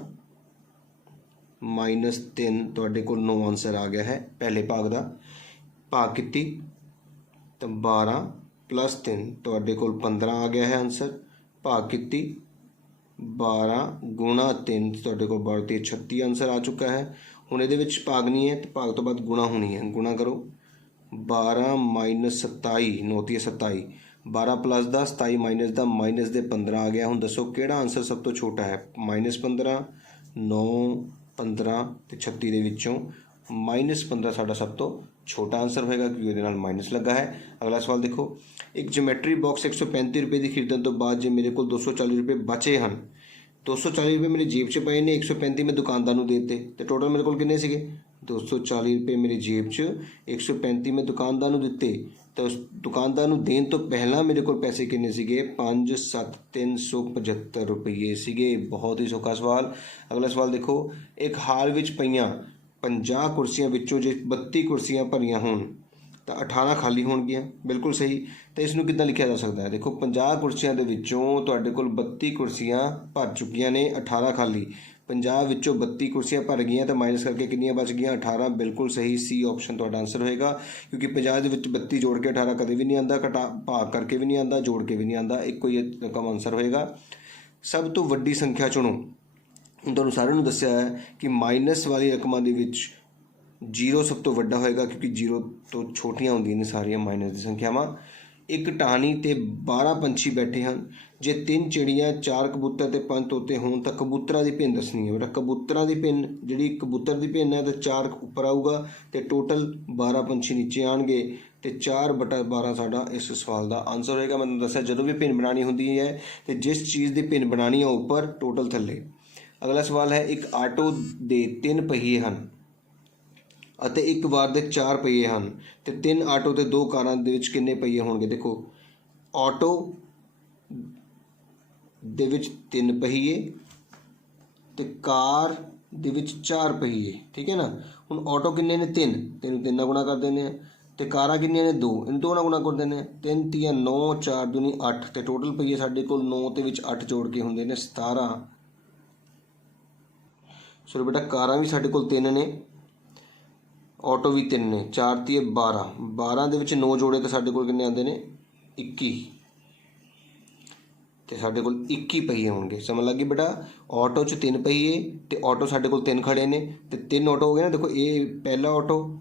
- 3, तुहाडे कोल 9 आंसर आ गया है पहले भाग का। भाग कीती तो 12 + 3 तुहाडे कोल 15 आ गया है आंसर। भाग कीती 12 गुणा 3 तुहाडे कोल 12 ते 36 आंसर आ चुका है। हुण इहदे विच भाग नहीं है तो भाग तो बाद गुणा होनी है, गुणा करो। 12 - 27, 9 × 27, 12 + 10, 27 - 10, माइनस दे 15 आ गया। हुण दसो किहड़ा आंसर सब तो छोटा है? -15, 9, 15 ते 36 दे विचों -15 साडा सब तो छोटा आंसर होएगा क्योंकि ਉਹਦੇ ਨਾਲ माइनस लगा है। अगला सवाल देखो, एक ज्योमेट्री बॉक्स 135 रुपये की खरीदਣ ਤੋਂ ਬਾਅਦ ਜੇ ਮੇਰੇ ਕੋਲ 240 रुपये ਬਚੇ ਹਨ, 240 रुपये मेरी जेब 'ਚ ਪਏ ਨੇ, 135 मैं दुकानदार ਨੂੰ ਦੇ ਦਿੱਤੇ, ਤੇ ਟੋਟਲ ਮੇਰੇ ਕੋਲ ਕਿੰਨੇ ਸੀਗੇ? 240 रुपये मेरी जेब 'ਚ, 135 मैं दुकानदार ਨੂੰ ਦਿੱਤੇ, ਤਾਂ ਉਸ ਦੁਕਾਨਦਾਰ ਨੂੰ ਦੇਣ ਤੋਂ ਪਹਿਲਾਂ ਮੇਰੇ ਕੋਲ ਪੈਸੇ ਕਿੰਨੇ ਸੀਗੇ? 5,7,375 ਰੁਪਏ ਸੀਗੇ। ਬਹੁਤ ਹੀ ਸੌਖਾ ਸਵਾਲ। ਅਗਲਾ ਸਵਾਲ ਦੇਖੋ, ਇੱਕ ਹਾਲ ਵਿੱਚ ਪਈਆਂ 50 ਕੁਰਸੀਆਂ ਵਿੱਚੋਂ ਜੇ 32 ਕੁਰਸੀਆਂ ਭਰੀਆਂ ਹੋਣ ਤਾਂ 18 ਖਾਲੀ ਹੋਣਗੀਆਂ। ਬਿਲਕੁਲ ਸਹੀ। ਤਾਂ ਇਸ ਨੂੰ ਕਿੱਦਾਂ ਲਿਖਿਆ ਜਾ ਸਕਦਾ ਹੈ? ਦੇਖੋ 50 ਕੁਰਸੀਆਂ ਦੇ ਵਿੱਚੋਂ ਤੁਹਾਡੇ ਕੋਲ 32 ਕੁਰਸੀਆਂ ਭਰ ਚੁੱਕੀਆਂ ਨੇ, 18 ਖਾਲੀ। 50 ਵਿੱਚੋਂ 32 ਕੁਰਸੀਆਂ ਭਰ ਗਈਆਂ ਤਾਂ ਮਾਈਨਸ ਕਰਕੇ ਕਿੰਨੀਆਂ ਬਚ ਗਈਆਂ? 18। ਬਿਲਕੁਲ ਸਹੀ, ਸੀ ਆਪਸ਼ਨ ਤੁਹਾਡਾ ਆਂਸਰ ਹੋਏਗਾ, ਕਿਉਂਕਿ 50 ਦੇ ਵਿੱਚ 32 ਜੋੜ ਕੇ 18 ਕਦੇ ਵੀ ਨਹੀਂ ਆਉਂਦਾ, ਭਾਗ ਕਰਕੇ ਵੀ ਨਹੀਂ ਆਉਂਦਾ, ਜੋੜ ਕੇ ਵੀ ਨਹੀਂ ਆਉਂਦਾ, ਇੱਕੋ ਹੀ ਰਕਮ ਆਂਸਰ ਹੋਏਗਾ। ਸਭ ਤੋਂ ਵੱਡੀ ਸੰਖਿਆ ਚੁਣੋ। ਹੁਣ ਤੁਹਾਨੂੰ ਸਾਰਿਆਂ ਨੂੰ ਦੱਸਿਆ ਹੈ ਕਿ ਮਾਈਨਸ ਵਾਲੀ ਰਕਮਾਂ ਦੇ ਵਿੱਚ 0 ਸਭ ਤੋਂ ਵੱਡਾ ਹੋਏਗਾ, ਕਿਉਂਕਿ 0 ਤੋਂ ਛੋਟੀਆਂ ਹੁੰਦੀਆਂ ਨੇ ਸਾਰੀਆਂ ਮਾਈਨਸ ਦੀ ਸੰਖਿਆਵਾਂ। ਇੱਕ ਟਾਹਣੀ ਤੇ 12 ਪੰਛੀ ਬੈਠੇ ਹਨ। ਜੇ 3 ਚਿੜੀਆਂ, 4 ਕਬੂਤਰ ਤੇ 5 ਤੋਤੇ ਹੋਣ ਤਾਂ ਕਬੂਤਰਾਂ ਦੀ ਭਿੰਨ ਦੱਸਣੀ ਹੈ। ਬੇਟਾ ਕਬੂਤਰਾਂ ਦੀ ਭਿੰਨ, ਜਿਹੜੀ ਕਬੂਤਰ ਦੀ ਭਿੰਨ ਹੈ ਤਾਂ 4 ਉੱਪਰ ਆਊਗਾ ਤੇ ਟੋਟਲ 12 ਪੰਛੀ ਨੀਚੇ ਆਉਣਗੇ, ਤੇ 4/12 ਸਾਡਾ ਇਸ ਸਵਾਲ ਦਾ ਆਂਸਰ ਹੋਏਗਾ। ਮੈਨੂੰ ਦੱਸਿਆ ਜਦੋਂ ਵੀ ਭਿੰਨ ਬਣਾਉਣੀ ਹੁੰਦੀ ਹੈ ਤੇ ਜਿਸ ਚੀਜ਼ ਦੀ ਭਿੰਨ ਬਣਾਉਣੀ ਹੈ ਉੱਪਰ, ਟੋਟਲ ਥੱਲੇ। ਅਗਲਾ ਸਵਾਲ ਹੈ, ਇੱਕ ਆਟੋ ਦੇ 3 ਪਹੀਏ ਹਨ ਅਤੇ ਇੱਕ ਵਾਰ ਦੇ 4 ਪਹੀਏ ਹਨ, ਤੇ 3 ਆਟੋ ਤੇ 2 ਕਾਰਾਂ ਦੇ ਵਿੱਚ ਕਿੰਨੇ ਪਹੀਏ ਹੋਣਗੇ? ਦੇਖੋ ਆਟੋ ਦੇ ਵਿੱਚ 3 ਪਹੀਏ ਤੇ ਕਾਰ ਦੇ ਵਿੱਚ 4 ਪਹੀਏ, ਠੀਕ ਹੈ ਨਾ। ਹੁਣ ਆਟੋ ਕਿੰਨੇ ਨੇ? 3, ਤੈਨੂੰ 3 ਨਾਲ ਗੁਣਾ ਕਰ ਦਿੰਦੇ ਆ, ਤੇ ਕਾਰਾਂ ਕਿੰਨੀਆਂ ਨੇ? 2, ਇਹਨੂੰ 2 ਨਾਲ ਗੁਣਾ ਕਰ ਦਿੰਦੇ ਆ। 3 ਤੀਆਂ 9, 4 ਦੂਣੀ 8, ਤੇ ਟੋਟਲ ਪਹੀਏ ਸਾਡੇ ਕੋਲ 9 ਤੇ ਵਿੱਚ 8 ਜੋੜ ਕੇ ਹੁੰਦੇ ਨੇ 17। ਸੋ ਬੇਟਾ ਕਾਰਾਂ ਵੀ ਸਾਡੇ ਕੋਲ 3 ਨੇ, ਆਟੋ ਵੀ 3 ਨੇ, 4 ਤੀਏ 12, 12 ਦੇ ਵਿੱਚ 9 ਜੋੜੇ ਤਾਂ ਸਾਡੇ ਕੋਲ ਕਿੰਨੇ ਆਉਂਦੇ ਨੇ? 21, ਤੇ ਸਾਡੇ ਕੋਲ 21 ਪਹੀਏ ਹੋਣਗੇ। ਸਮਝ ਲੱਗੀ ਬੇਟਾ? ਆਟੋ 'ਚ 3 ਪਹੀਏ ਤੇ ਆਟੋ ਸਾਡੇ ਕੋਲ 3 ਖੜੇ ਨੇ, ਤੇ 3 ਆਟੋ ਹੋ ਗਏ ਨਾ। ਦੇਖੋ ਇਹ ਪਹਿਲਾ ਆਟੋ,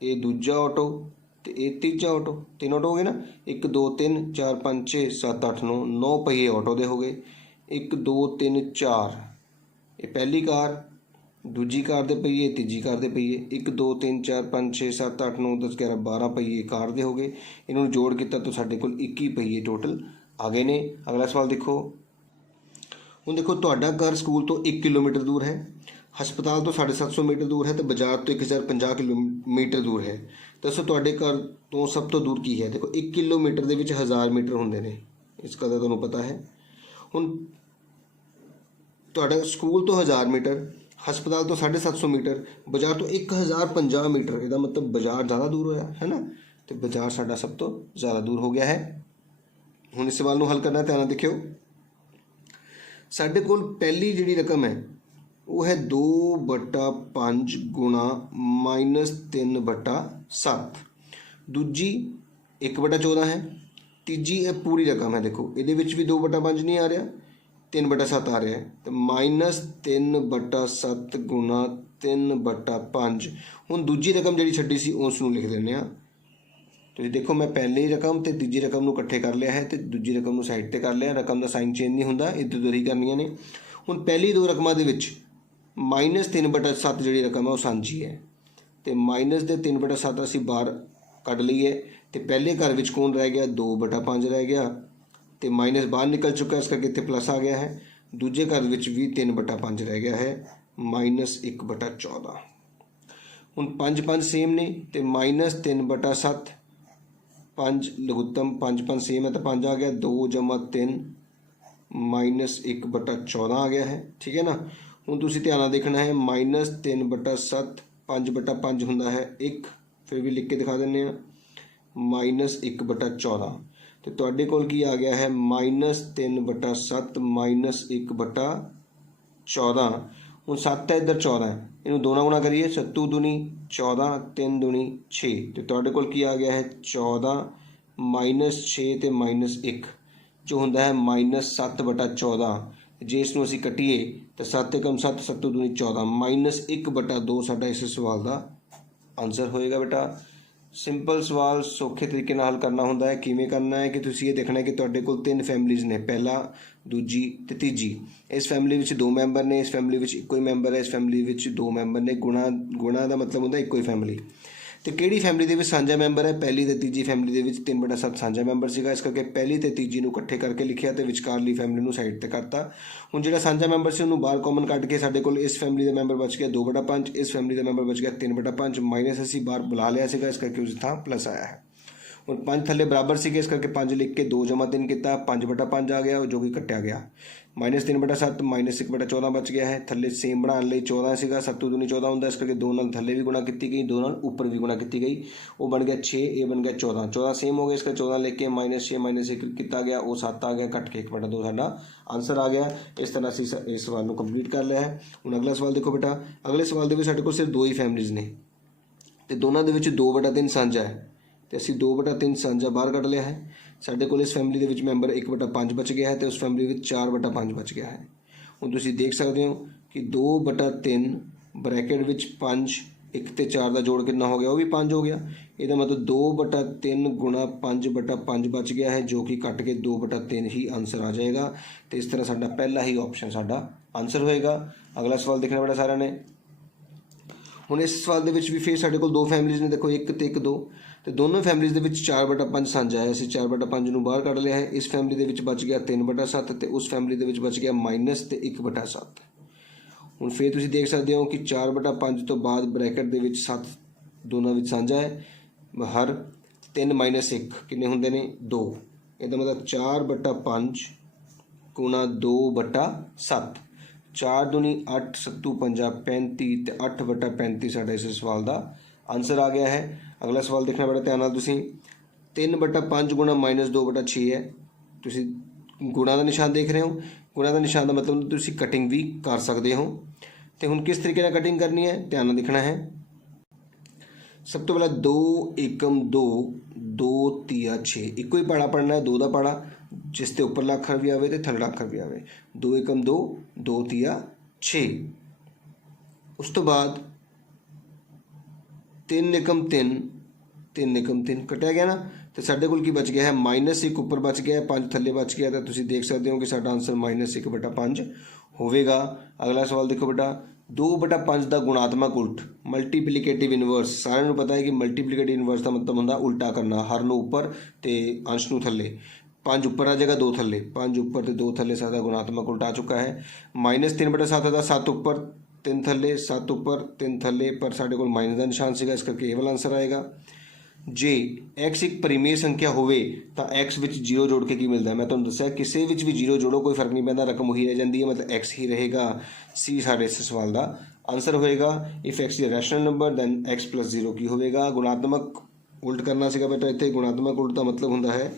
ਇਹ ਦੂਜਾ ਆਟੋ ਤੇ ਇਹ ਤੀਜਾ ਆਟੋ, 3 ਆਟੋ ਹੋ ਗਏ ਨਾ। 1 2 3 4 5 6 7 8 9, 9 ਪਹੀਏ ਆਟੋ ਦੇ ਹੋ ਗਏ। 1 2 3 4 ਇਹ ਪਹਿਲੀ ਕਾਰ, ਦੂਜੀ ਕਾਰ ਦੇ ਪਹੀਏ, ਤੀਜੀ ਕਾਰ ਦੇ ਪਹੀਏ। 1 2 3 4 5 6 7 8 9 10 11 12 ਪਹੀਏ ਕਾਰ ਦੇ ਹੋ ਗਏ। ਇਹਨਾਂ ਨੂੰ ਜੋੜ ਕੀਤਾ ਤਾਂ ਸਾਡੇ ਕੋਲ 21 ਪਹੀਏ ਟੋਟਲ ਆ ਗਏ ਨੇ। ਅਗਲਾ ਸਵਾਲ ਦੇਖੋ, ਹੁਣ ਦੇਖੋ ਤੁਹਾਡਾ ਘਰ ਸਕੂਲ ਤੋਂ 1 ਕਿਲੋਮੀਟਰ ਦੂਰ ਹੈ, ਹਸਪਤਾਲ ਤੋਂ 750 ਮੀਟਰ ਦੂਰ ਹੈ, ਤੇ ਬਾਜ਼ਾਰ ਤੋਂ 1050 ਕਿਲੋਮੀਟਰ ਦੂਰ ਹੈ। ਦੱਸੋ ਤੁਹਾਡੇ ਘਰ ਤੋਂ ਸਭ ਤੋਂ ਦੂਰ ਕੀ ਹੈ? ਦੇਖੋ 1 ਕਿਲੋਮੀਟਰ ਦੇ ਵਿੱਚ 1000 ਮੀਟਰ ਹੁੰਦੇ ਨੇ, ਇਸ ਕਦਾ ਤੁਹਾਨੂੰ ਪਤਾ ਹੈ। ਹੁਣ ਤੁਹਾਡਾ ਸਕੂਲ ਤੋਂ 1000 ਮੀਟਰ, ਹਸਪਤਾਲ ਤੋਂ 750 ਮੀਟਰ, ਬਾਜ਼ਾਰ ਤੋਂ 1050 ਮੀਟਰ, ਇਹਦਾ ਮਤਲਬ ਬਾਜ਼ਾਰ ਜ਼ਿਆਦਾ ਦੂਰ ਹੋਇਆ ਹੈ ਨਾ, ਤੇ ਬਾਜ਼ਾਰ ਸਾਡਾ ਸਭ ਤੋਂ ਜ਼ਿਆਦਾ ਦੂਰ ਹੋ ਗਿਆ ਹੈ। ਹੁਣ ਇਸ ਸਵਾਲ ਨੂੰ ਹੱਲ ਕਰਨਾ, ਧਿਆਨ ਨਾਲ ਦੇਖਿਓ। ਸਾਡੇ ਕੋਲ ਪਹਿਲੀ ਜਿਹੜੀ ਰਕਮ ਹੈ ਉਹ ਹੈ 2/5 ਗੁਣਾ -3/7, ਦੂਜੀ 1/14 ਹੈ, ਤੀਜੀ ਇਹ ਪੂਰੀ ਰਕਮ ਹੈ। ਦੇਖੋ ਇਹਦੇ ਵਿੱਚ ਵੀ 2/5 ਨਹੀਂ ਆ ਰਿਹਾ, 3/7 ਆ ਰਿਹਾ ਹੈ, ਤੇ -3/7 ਗੁਣਾ 3/5। ਹੁਣ ਦੂਜੀ ਰਕਮ ਜਿਹੜੀ ਛੱਡੀ ਸੀ ਉਸ ਨੂੰ ਲਿਖ ਦਿੰਦੇ ਹਾਂ। ਤੁਸੀਂ ਦੇਖੋ ਮੈਂ ਪਹਿਲੀ ਰਕਮ ਤੇ ਤੀਜੀ ਰਕਮ ਨੂੰ ਇਕੱਠੇ ਕਰ ਲਿਆ ਹੈ ਤੇ ਦੂਜੀ ਰਕਮ ਨੂੰ ਸਾਈਡ ਤੇ ਕਰ ਲਿਆ। ਰਕਮ ਦਾ ਸਾਈਨ ਚੇਂਜ ਨਹੀਂ ਹੁੰਦਾ, ਇੱਧਰ ਉੱਧਰ ਹੀ ਕਰਨੀਆਂ ਨੇ। ਹੁਣ ਪਹਿਲੀ ਦੋ ਰਕਮਾਂ ਦੇ ਵਿੱਚ -3/7 ਜਿਹੜੀ ਰਕਮ ਹੈ ਉਹ ਸਾਂਝੀ ਹੈ, ਤੇ ਮਾਈਨਸ ਦੇ 3/7 ਅਸੀਂ ਬਾਹਰ ਕੱਢ ਲਈਏ, ਤੇ ਪਹਿਲੇ ਘਰ ਵਿੱਚ ਕੌਣ ਰਹਿ ਗਿਆ? 2/5 ਰਹਿ ਗਿਆ, ਤੇ ਮਾਈਨਸ ਬਾਹਰ ਨਿਕਲ ਚੁੱਕਾ, ਇਸ ਕਰਕੇ ਇੱਥੇ ਪਲੱਸ ਆ ਗਿਆ ਹੈ। ਦੂਜੇ ਘਰ ਵਿੱਚ ਵੀ 3/5 ਰਹਿ ਗਿਆ ਹੈ, -1/14। ਹੁਣ 5 ਸੇਮ ਨੇ, ਤੇ -3/7, 5 ਲਘੁੱਤਮ 5 ਸੇਮ ਹੈ ਤਾਂ 5 ਆ ਗਿਆ, 2 + 3 -1/14 ਆ ਗਿਆ ਹੈ, ਠੀਕ ਹੈ ਨਾ। ਹੁਣ ਤੁਸੀਂ ਧਿਆਨ ਨਾਲ ਦੇਖਣਾ ਹੈ, -3/7 5/5 ਹੁੰਦਾ ਹੈ 1, ਫਿਰ ਵੀ ਲਿਖ ਕੇ ਦਿਖਾ ਦਿੰਦੇ ਹਾਂ, -1/14, ਤੇ ਤੁਹਾਡੇ ਕੋਲ ਕੀ ਆ ਗਿਆ ਹੈ? -3/7 -1/14। ਹੁਣ 7 ਹੈ, ਇੱਧਰ 14 ਹੈ, ਇਹਨੂੰ 2 ਨਾਲ ਗੁਣਾ ਕਰੀਏ, 7 ਦੂਣੀ 14, 3 ਦੂਣੀ 6, ਤੇ ਤੁਹਾਡੇ ਕੋਲ ਕੀ ਆ ਗਿਆ ਹੈ? 14 -6 ਤੇ -1 ਜੋ ਹੁੰਦਾ ਹੈ -7/14। ਜੇ ਇਸ ਨੂੰ ਅਸੀਂ ਕੱਟੀਏ ਤਾਂ 7 × 7 7 ਦੂਣੀ 14, -1/2 ਸਾਡਾ ਇਸ ਸਵਾਲ ਦਾ ਆਨਸਰ ਹੋਏਗਾ। ਬੇਟਾ ਸਿੰਪਲ ਸਵਾਲ ਸੌਖੇ ਤਰੀਕੇ ਨਾਲ ਹੱਲ ਕਰਨਾ ਹੁੰਦਾ ਹੈ। ਕਿਵੇਂ ਕਰਨਾ ਹੈ ਕਿ ਤੁਸੀਂ ਇਹ ਦੇਖਣਾ ਹੈ ਕਿ ਤੁਹਾਡੇ ਕੋਲ 3 ਫੈਮਿਲੀਜ਼ ਨੇ, ਪਹਿਲਾ, ਦੂਜੀ ਤੇ ਤੀਜੀ। ਇਸ ਫੈਮਿਲੀ ਵਿੱਚ 2 ਮੈਂਬਰ ਨੇ, ਇਸ ਫੈਮਿਲੀ ਵਿੱਚ ਇੱਕੋ ਹੀ ਮੈਂਬਰ ਹੈ, ਇਸ ਫੈਮਿਲੀ ਵਿੱਚ 2 ਮੈਂਬਰ ਨੇ। ਗੁਣਾ ਦਾ ਮਤਲਬ ਹੁੰਦਾ ਇੱਕੋ ਹੀ ਫੈਮਿਲੀ। ਤੇ ਕਿਹੜੀ ਫੈਮਿਲੀ ਦੇ ਵਿੱਚ ਸਾਂਝਾ ਮੈਂਬਰ ਹੈ? ਪਹਿਲੀ ਤੇ ਤੀਜੀ ਫੈਮਿਲੀ ਦੇ ਵਿੱਚ 3/7 ਸਾਂਝਾ ਮੈਂਬਰ ਸੀਗਾ, ਇਸ ਕਰਕੇ ਪਹਿਲੀ ਤੇ ਤੀਜੀ ਨੂੰ ਇਕੱਠੇ ਕਰਕੇ ਲਿਖਿਆ ਤੇ ਵਿਚਕਾਰਲੀ ਫੈਮਿਲੀ ਨੂੰ ਸਾਈਡ ਤੇ ਕਰਤਾ। ਹੁਣ ਜਿਹੜਾ ਸਾਂਝਾ ਮੈਂਬਰ ਸੀ ਉਹਨੂੰ ਬਾਹਰ ਕਾਮਨ ਕੱਢ ਕੇ ਸਾਡੇ ਕੋਲ ਇਸ ਫੈਮਿਲੀ ਦਾ ਮੈਂਬਰ ਬਚ ਗਿਆ 2/5, ਇਸ ਫੈਮਿਲੀ ਦਾ ਮੈਂਬਰ ਬਚ ਗਿਆ 3/5, ਮਾਈਨਸ ਅਸੀਂ ਬਾਹਰ ਬੁਲਾ ਲਿਆ ਸੀਗਾ, ਇਸ ਕਰਕੇ ਉਸ ਥਾਂ ਪਲੱਸ ਆਇਆ ਹੈ। ਹੁਣ 5 ਥੱਲੇ ਬਰਾਬਰ ਸੀਗੇ, ਇਸ ਕਰਕੇ 5 ਲਿਖ ਕੇ 2 + 3 ਕੀਤਾ, 5/5 ਆ ਗਿਆ ਜੋ ਕਿ ਕੱਟਿਆ ਗਿਆ। -3/7 -1/14 ਬਚ ਗਿਆ ਹੈ। ਥੱਲੇ ਸੇਮ ਬਣਾਉਣ ਲਈ 14 ਸੀਗਾ, 7 ਦੂਣੀ 14 ਹੁੰਦਾ, ਇਸ ਕਰਕੇ 2 ਨਾਲ ਥੱਲੇ ਵੀ ਗੁਣਾ ਕੀਤੀ ਗਈ, 2 ਨਾਲ ਉੱਪਰ ਵੀ ਗੁਣਾ ਕੀਤੀ ਗਈ, ਉਹ ਬਣ ਗਿਆ 6, ਇਹ ਬਣ ਗਿਆ 14, 14 ਸੇਮ ਹੋ ਗਿਆ, ਇਸ ਕਰਕੇ 14 ਲਿਖ ਕੇ -6 -1 ਕੀਤਾ ਗਿਆ, ਉਹ 7 ਆ ਗਿਆ, ਕੱਟ ਕੇ 1/2 ਸਾਡਾ ਆਂਸਰ ਆ ਗਿਆ। ਇਸ ਤਰ੍ਹਾਂ ਅਸੀਂ ਇਸ ਸਵਾਲ ਨੂੰ ਕੰਪਲੀਟ ਕਰ ਲਿਆ ਹੈ। ਹੁਣ ਅਗਲਾ ਸਵਾਲ ਦੇਖੋ ਬੇਟਾ, ਅਗਲੇ ਸਵਾਲ ਦੇ ਵਿੱਚ ਸਾਡੇ ਕੋਲ ਸਿਰਫ 2 ਹੀ ਫੈਮਿਲੀਜ਼ ਨੇ ਤੇ ਦੋਨਾਂ ਦੇ ਵਿੱਚ 2/3 ਸਾਂਝਾ ਹੈ ਤੇ ਅਸੀਂ 2/3 ਸਾਂਝਾ ਬਾਹਰ ਕੱਢ ਲਿਆ ਹੈ। ਸਾਡੇ ਕੋਲ ਇਸ ਫੈਮਿਲੀ ਦੇ ਵਿੱਚ ਮੈਂਬਰ 1/5 ਬਚ ਗਿਆ ਹੈ ਤੇ ਉਸ ਫੈਮਿਲੀ ਵਿੱਚ 4/5 ਬਚ ਗਿਆ ਹੈ। ਹੁਣ ਤੁਸੀਂ ਦੇਖ ਸਕਦੇ ਹੋ ਕਿ 2/3 ਬ੍ਰੈਕਟ ਵਿੱਚ 5, 1 ਤੇ 4 ਦਾ ਜੋੜ ਕਿੰਨਾ ਹੋ ਗਿਆ? ਉਹ ਵੀ 5 ਹੋ ਗਿਆ। ਇਹਦਾ ਮਤਲਬ 2/3 ਗੁਣਾ 5/5 ਬਚ ਗਿਆ ਹੈ, ਜੋ ਕਿ ਕੱਟ ਕੇ 2/3 ਹੀ ਆਂਸਰ ਆ ਜਾਏਗਾ ਤੇ ਇਸ ਤਰ੍ਹਾਂ ਸਾਡਾ ਪਹਿਲਾ ਹੀ ਆਪਸ਼ਨ ਸਾਡਾ ਆਂਸਰ ਹੋਏਗਾ। ਅਗਲਾ ਸਵਾਲ ਦੇਖਣਾ ਬੇਟਾ ਸਾਰਿਆਂ ਨੇ। ਹੁਣ ਇਸ ਸਵਾਲ ਦੇ ਵਿੱਚ ਵੀ ਫਿਰ ਸਾਡੇ ਕੋਲ 2 ਫੈਮਿਲੀਜ਼ ਨੇ, ਦੇਖੋ 1 ਤੇ 1 2, ਤੇ ਦੋਨੋਂ ਫੈਮਿਲੀਜ਼ ਦੇ ਵਿੱਚ 4/5 ਸਾਂਝਾ ਹੈ, ਅਸੀਂ 4/5 ਨੂੰ ਬਾਹਰ ਕੱਢ ਲਿਆ ਹੈ। ਇਸ ਫੈਮਿਲੀ ਦੇ ਵਿੱਚ ਬਚ ਗਿਆ 3/7 ਤੇ ਉਸ ਫੈਮਿਲੀ ਦੇ ਵਿੱਚ ਬਚ ਗਿਆ ਮਾਈਨਸ ਤੇ 1/7। ਹੁਣ ਫਿਰ ਤੁਸੀਂ ਦੇਖ ਸਕਦੇ ਹੋ ਕਿ 4/5 ਤੋਂ ਬਾਅਦ ਬ੍ਰੈਕਟ ਦੇ ਵਿੱਚ 7 ਦੋਨਾਂ ਵਿੱਚ ਸਾਂਝਾ ਹੈ, ਹਰ 3 - 1 ਕਿੰਨੇ ਹੁੰਦੇ ਨੇ? 2। ਇਹਦਾ ਮਤਲਬ 4/5 ਗੁਣਾ 2/7, 4 ਦੂਣੀ 8, 7 ਪੰਜਾ 35 ਤੇ 8/35 ਸਾਡਾ ਇਸ ਸਵਾਲ ਦਾ ਆਂਸਰ ਆ ਗਿਆ ਹੈ। ਅਗਲਾ ਸਵਾਲ ਦੇਖਣਾ ਬੜਾ ਧਿਆਨ ਨਾਲ ਤੁਸੀਂ। 3/5 ਗੁਣਾ -2/6 ਹੈ। ਤੁਸੀਂ ਗੁਣਾ ਦਾ ਨਿਸ਼ਾਨ ਦੇਖ ਰਹੇ ਹੋ, ਗੁਣਾ ਦਾ ਨਿਸ਼ਾਨ ਦਾ ਮਤਲਬ ਤੁਸੀਂ ਕਟਿੰਗ ਵੀ ਕਰ ਸਕਦੇ ਹੋ। ਤੇ ਹੁਣ ਕਿਸ ਤਰੀਕੇ ਨਾਲ ਕਟਿੰਗ ਕਰਨੀ ਹੈ ਧਿਆਨ ਨਾਲ ਦੇਖਣਾ ਹੈ। ਸਭ ਤੋਂ ਪਹਿਲਾਂ 2 ਏਕਮ 2, 2 ਤੀਆ 6, ਇੱਕੋ ਹੀ ਪਹਾੜਾ ਪੜਨਾ ਹੈ, 2 ਦਾ ਪਹਾੜਾ ਜਿਸ ਤੇ ਉੱਪਰਲਾ ਅੱਖਰ ਵੀ ਆਵੇ ਤੇ ਥੱਲੜਾ ਅੱਖਰ ਵੀ ਆਵੇ। 2 ਏਕਮ 2, 2 ਤੀਆ 6। ਉਸ ਤੋਂ ਬਾਅਦ 3 ਏਕਮ 3, 3 ਏਕਮ 3 ਕੱਟਿਆ ਗਿਆ ਨਾ, ਤੇ ਸਾਡੇ ਕੋਲ ਕੀ ਬਚ ਗਿਆ ਹੈ? -1 ਉੱਪਰ ਬਚ ਗਿਆ ਹੈ, 5 ਥੱਲੇ ਬਚ ਗਿਆ, ਤਾਂ ਤੁਸੀਂ ਦੇਖ ਸਕਦੇ ਹੋ ਕਿ ਸਾਡਾ ਆਂਸਰ -1/5 ਹੋਵੇਗਾ। ਅਗਲਾ ਸਵਾਲ ਦੇਖੋ ਬੇਟਾ, 2/5 ਦਾ ਗੁਣਾਤਮਕ ਉਲਟ, ਮਲਟੀਪਲੀਕੇਟਿਵ ਇਨਵਰਸ। ਸਾਰਿਆਂ ਨੂੰ ਪਤਾ ਹੈ ਕਿ ਮਲਟੀਪਲੀਕੇਟਿਵ ਇਨਵਰਸ ਦਾ ਮਤਲਬ ਹੁੰਦਾ ਉਲਟਾ ਕਰਨਾ, ਹਰ ਨੂੰ ਉੱਪਰ ਤੇ ਅੰਸ਼ ਨੂੰ ਥੱਲੇ। 5 ਉੱਪਰ ਆ ਜਾਏਗਾ, 2 ਥੱਲੇ, 5 ਉੱਪਰ ਤੇ 2 ਥੱਲੇ ਸਾਡਾ ਗੁਣਾਤਮਕ ਉਲਟ ਆ ਚੁੱਕਾ ਹੈ। -3/7 ਦਾ 7 ਉੱਪਰ 3 ਥੱਲੇ, 7 ਉੱਪਰ 3 ਥੱਲੇ, ਪਰ ਸਾਡੇ ਕੋਲ ਮਾਈਨਸ ਦਾ ਨਿਸ਼ਾਨ ਸੀਗਾ, ਇਸ ਕਰਕੇ ਇਹ ਵਾਲਾ ਆਂਸਰ ਆਏਗਾ। ਜੇ x ਇੱਕ ਪਰਿਮੇਯ ਸੰਖਿਆ ਹੋਵੇ ਤਾਂ x ਵਿੱਚ 0 ਜੋੜ ਕੇ ਕੀ ਮਿਲਦਾ ਹੈ? ਮੈਂ ਤੁਹਾਨੂੰ ਦੱਸਿਆ ਕਿਸੇ ਵਿੱਚ ਵੀ 0 ਜੋੜੋ ਕੋਈ ਫਰਕ ਨਹੀਂ ਪੈਂਦਾ, ਰਕਮ ਉਹੀ ਰਹਿ ਜਾਂਦੀ ਹੈ, ਮਤਲਬ x ਹੀ ਰਹੇਗਾ। C ਸਾਡੇ ਇਸ ਸਵਾਲ ਦਾ ਆਂਸਰ ਹੋਏਗਾ। If x is a rational number then x + 0 ਕੀ ਹੋਵੇਗਾ? ਗੁਣਾਤਮਕ ਉਲਟ ਕਰਨਾ ਸੀਗਾ ਬੇਟਾ ਇੱਥੇ। ਗੁਣਾਤਮਕ ਉਲਟ ਦਾ ਮਤਲਬ ਹੁੰਦਾ ਹੈ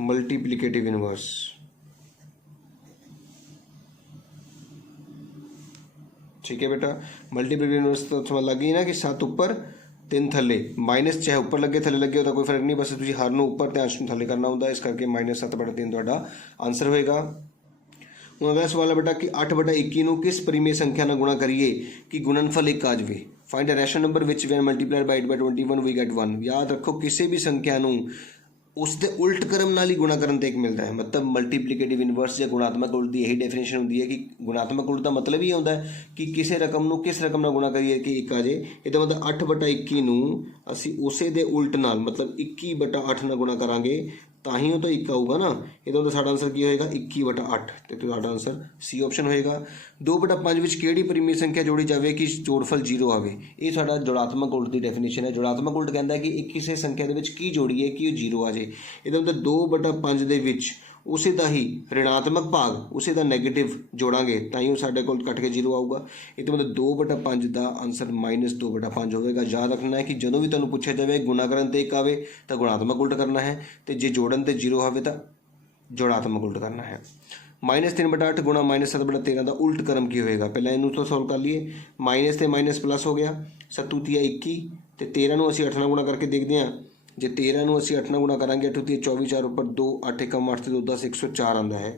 ਮਲਟੀਪਲੀਕੇਟਿਵ ਇਨਵਰਸ। ठीक है बेटा, मल्टीपल इनवर्स तो समझ लग गई ना कि 7 ਉੱਪਰ 3 ਥੱਲੇ, ਮਾਈਨਸ ਚਾਹੇ ਉੱਪਰ ਲੱਗੇ ਥੱਲੇ ਲੱਗੇ ਉਹਦਾ ਕੋਈ ਫਰਕ ਨਹੀਂ, ਬਸ ਤੁਸੀਂ ਹਰ ਨੂੰ ਉੱਪਰ ਤੇ ਅੰਸ਼ ਨੂੰ ਥੱਲੇ ਕਰਨਾ ਹੁੰਦਾ, ਇਸ ਕਰਕੇ -7/3 ਤੁਹਾਡਾ ਆਂਸਰ ਹੋਏਗਾ। ਹੁਣ ਅਗਲਾ ਸਵਾਲ ਹੈ ਬੇਟਾ ਕਿ 8/21 ਨੂੰ ਕਿਸ ਪਰਿਮੇਯ ਸੰਖਿਆ ਨਾਲ ਗੁਣਾ ਕਰੀਏ ਕਿ ਗੁਣਨਫਲ 1 ਆ ਜਾਵੇ। Find a rational number which when multiplied by 8/21 we get 1। ਯਾਦ ਰੱਖੋ ਕਿਸੇ ਵੀ ਸੰਖਿਆ ਨੂੰ ਉਸ ਦੇ ਉਲਟ ਕਰਮ ਨਾਲ ਹੀ ਗੁਣਾ ਕਰਨ 'ਤੇ 1 ਮਿਲਦਾ ਹੈ। ਮਤਲਬ ਮਲਟੀਪਲੀਕੇਟਿਵ ਇਨਵਰਸ ਜਾਂ ਗੁਣਾਤਮਕ ਉਲਟ ਦੀ ਇਹੀ ਡੈਫੀਨੇਸ਼ਨ ਹੁੰਦੀ ਹੈ ਕਿ ਗੁਣਾਤਮਕ ਉਲਟ ਦਾ ਮਤਲਬ ਹੀ ਹੁੰਦਾ ਹੈ ਕਿ ਕਿਸੇ ਰਕਮ ਨੂੰ ਕਿਸ ਰਕਮ ਨਾਲ ਗੁਣਾ ਕਰੀਏ ਕਿ 1 ਆ ਜਾਏ। ਇਹਦਾ ਮਤਲਬ 8/21 ਨੂੰ ਅਸੀਂ ਉਸੇ ਦੇ ਉਲਟ ਨਾਲ ਮਤਲਬ 21/8 ਨਾਲ ਗੁਣਾ ਕਰਾਂਗੇ ਤਾਂ ਹੀ ਉਹ ਤਾਂ 1 ਆਊਗਾ ਨਾ। ਇਹਦਾ ਮਤਲਬ ਸਾਡਾ ਆਂਸਰ ਕੀ ਹੋਏਗਾ? 21/8 ਤੇ ਤੁਹਾਡਾ ਆਂਸਰ C ਆਪਸ਼ਨ ਹੋਏਗਾ। 2/5 ਵਿੱਚ ਕਿਹੜੀ ਪਰਿਮੇਯ ਸੰਖਿਆ ਜੋੜੀ ਜਾਵੇ ਕਿ ਜੋੜਫਲ 0 ਆਵੇ? ਇਹ ਸਾਡਾ ਜੋੜਾਤਮਕ ਉਲਟ ਦੀ ਡੈਫੀਨੇਸ਼ਨ ਹੈ। ਜੋੜਾਤਮਕ ਉਲਟ ਕਹਿੰਦਾ ਹੈ ਕਿ ਇੱਕ ਕਿਸੇ ਸੰਖਿਆ ਦੇ ਵਿੱਚ ਕੀ ਜੋੜੀਏ ਕਿ ਉਹ 0 ਆ ਜਾਏ। ਇਹਦਾ ਮਤਲਬ 2/5 ਦੇ ਵਿੱਚ ਉਸੇ ਦਾ ਹੀ ਰਿਣਾਤਮਕ ਭਾਗ ਉਸੇ ਦਾ ਨੈਗੇਟਿਵ ਜੋੜਾਂਗੇ ਤਾਂ ਹੀ ਉਹ ਸਾਡੇ ਕੋਲ ਕੱਟ ਕੇ 0 ਆਊਗਾ। ਇਹਦਾ ਮਤਲਬ 2/5 ਦਾ ਆਂਸਰ -2/5 ਹੋਵੇਗਾ। ਯਾਦ ਰੱਖਣਾ ਹੈ ਕਿ ਜਦੋਂ ਵੀ ਤੁਹਾਨੂੰ ਪੁੱਛਿਆ ਜਾਵੇ ਗੁਣਾ ਕਰਨ 'ਤੇ 1 ਆਵੇ ਤਾਂ ਗੁਣਾਤਮਕ ਉਲਟ ਕਰਨਾ ਹੈ, ਤੇ ਜੇ ਜੋੜਨ 'ਤੇ 0 ਆਵੇ ਤਾਂ ਜੋੜਾਤਮਕ ਉਲਟ ਕਰਨਾ ਹੈ। -3/8 ਗੁਣਾ -7/13 ਦਾ ਉਲਟ ਕਰਮ ਕੀ ਹੋਏਗਾ? ਪਹਿਲਾਂ ਇਹਨੂੰ ਤੋਂ ਸੋਲਵ ਕਰ ਲਈਏ। ਮਾਈਨਸ ਤੇ ਮਾਈਨਸ ਪਲੱਸ ਹੋ ਗਿਆ, 7 ਤੀਆ 21 ਤੇ 13 ਨੂੰ ਅਸੀਂ 8 ਨਾਲ ਗੁਣਾ ਕਰਕੇ ਦੇਖਦੇ ਹਾਂ। ਜੇ 13 ਨੂੰ ਅਸੀਂ 8 ਨਾਲ ਗੁਣਾ ਕਰਾਂਗੇ 8 ਤੀਆ 24, 4 ਉੱਪਰ 2, 8 ਏਕਮ 8 ਤੇ 2 10, 104 ਆਉਂਦਾ ਹੈ।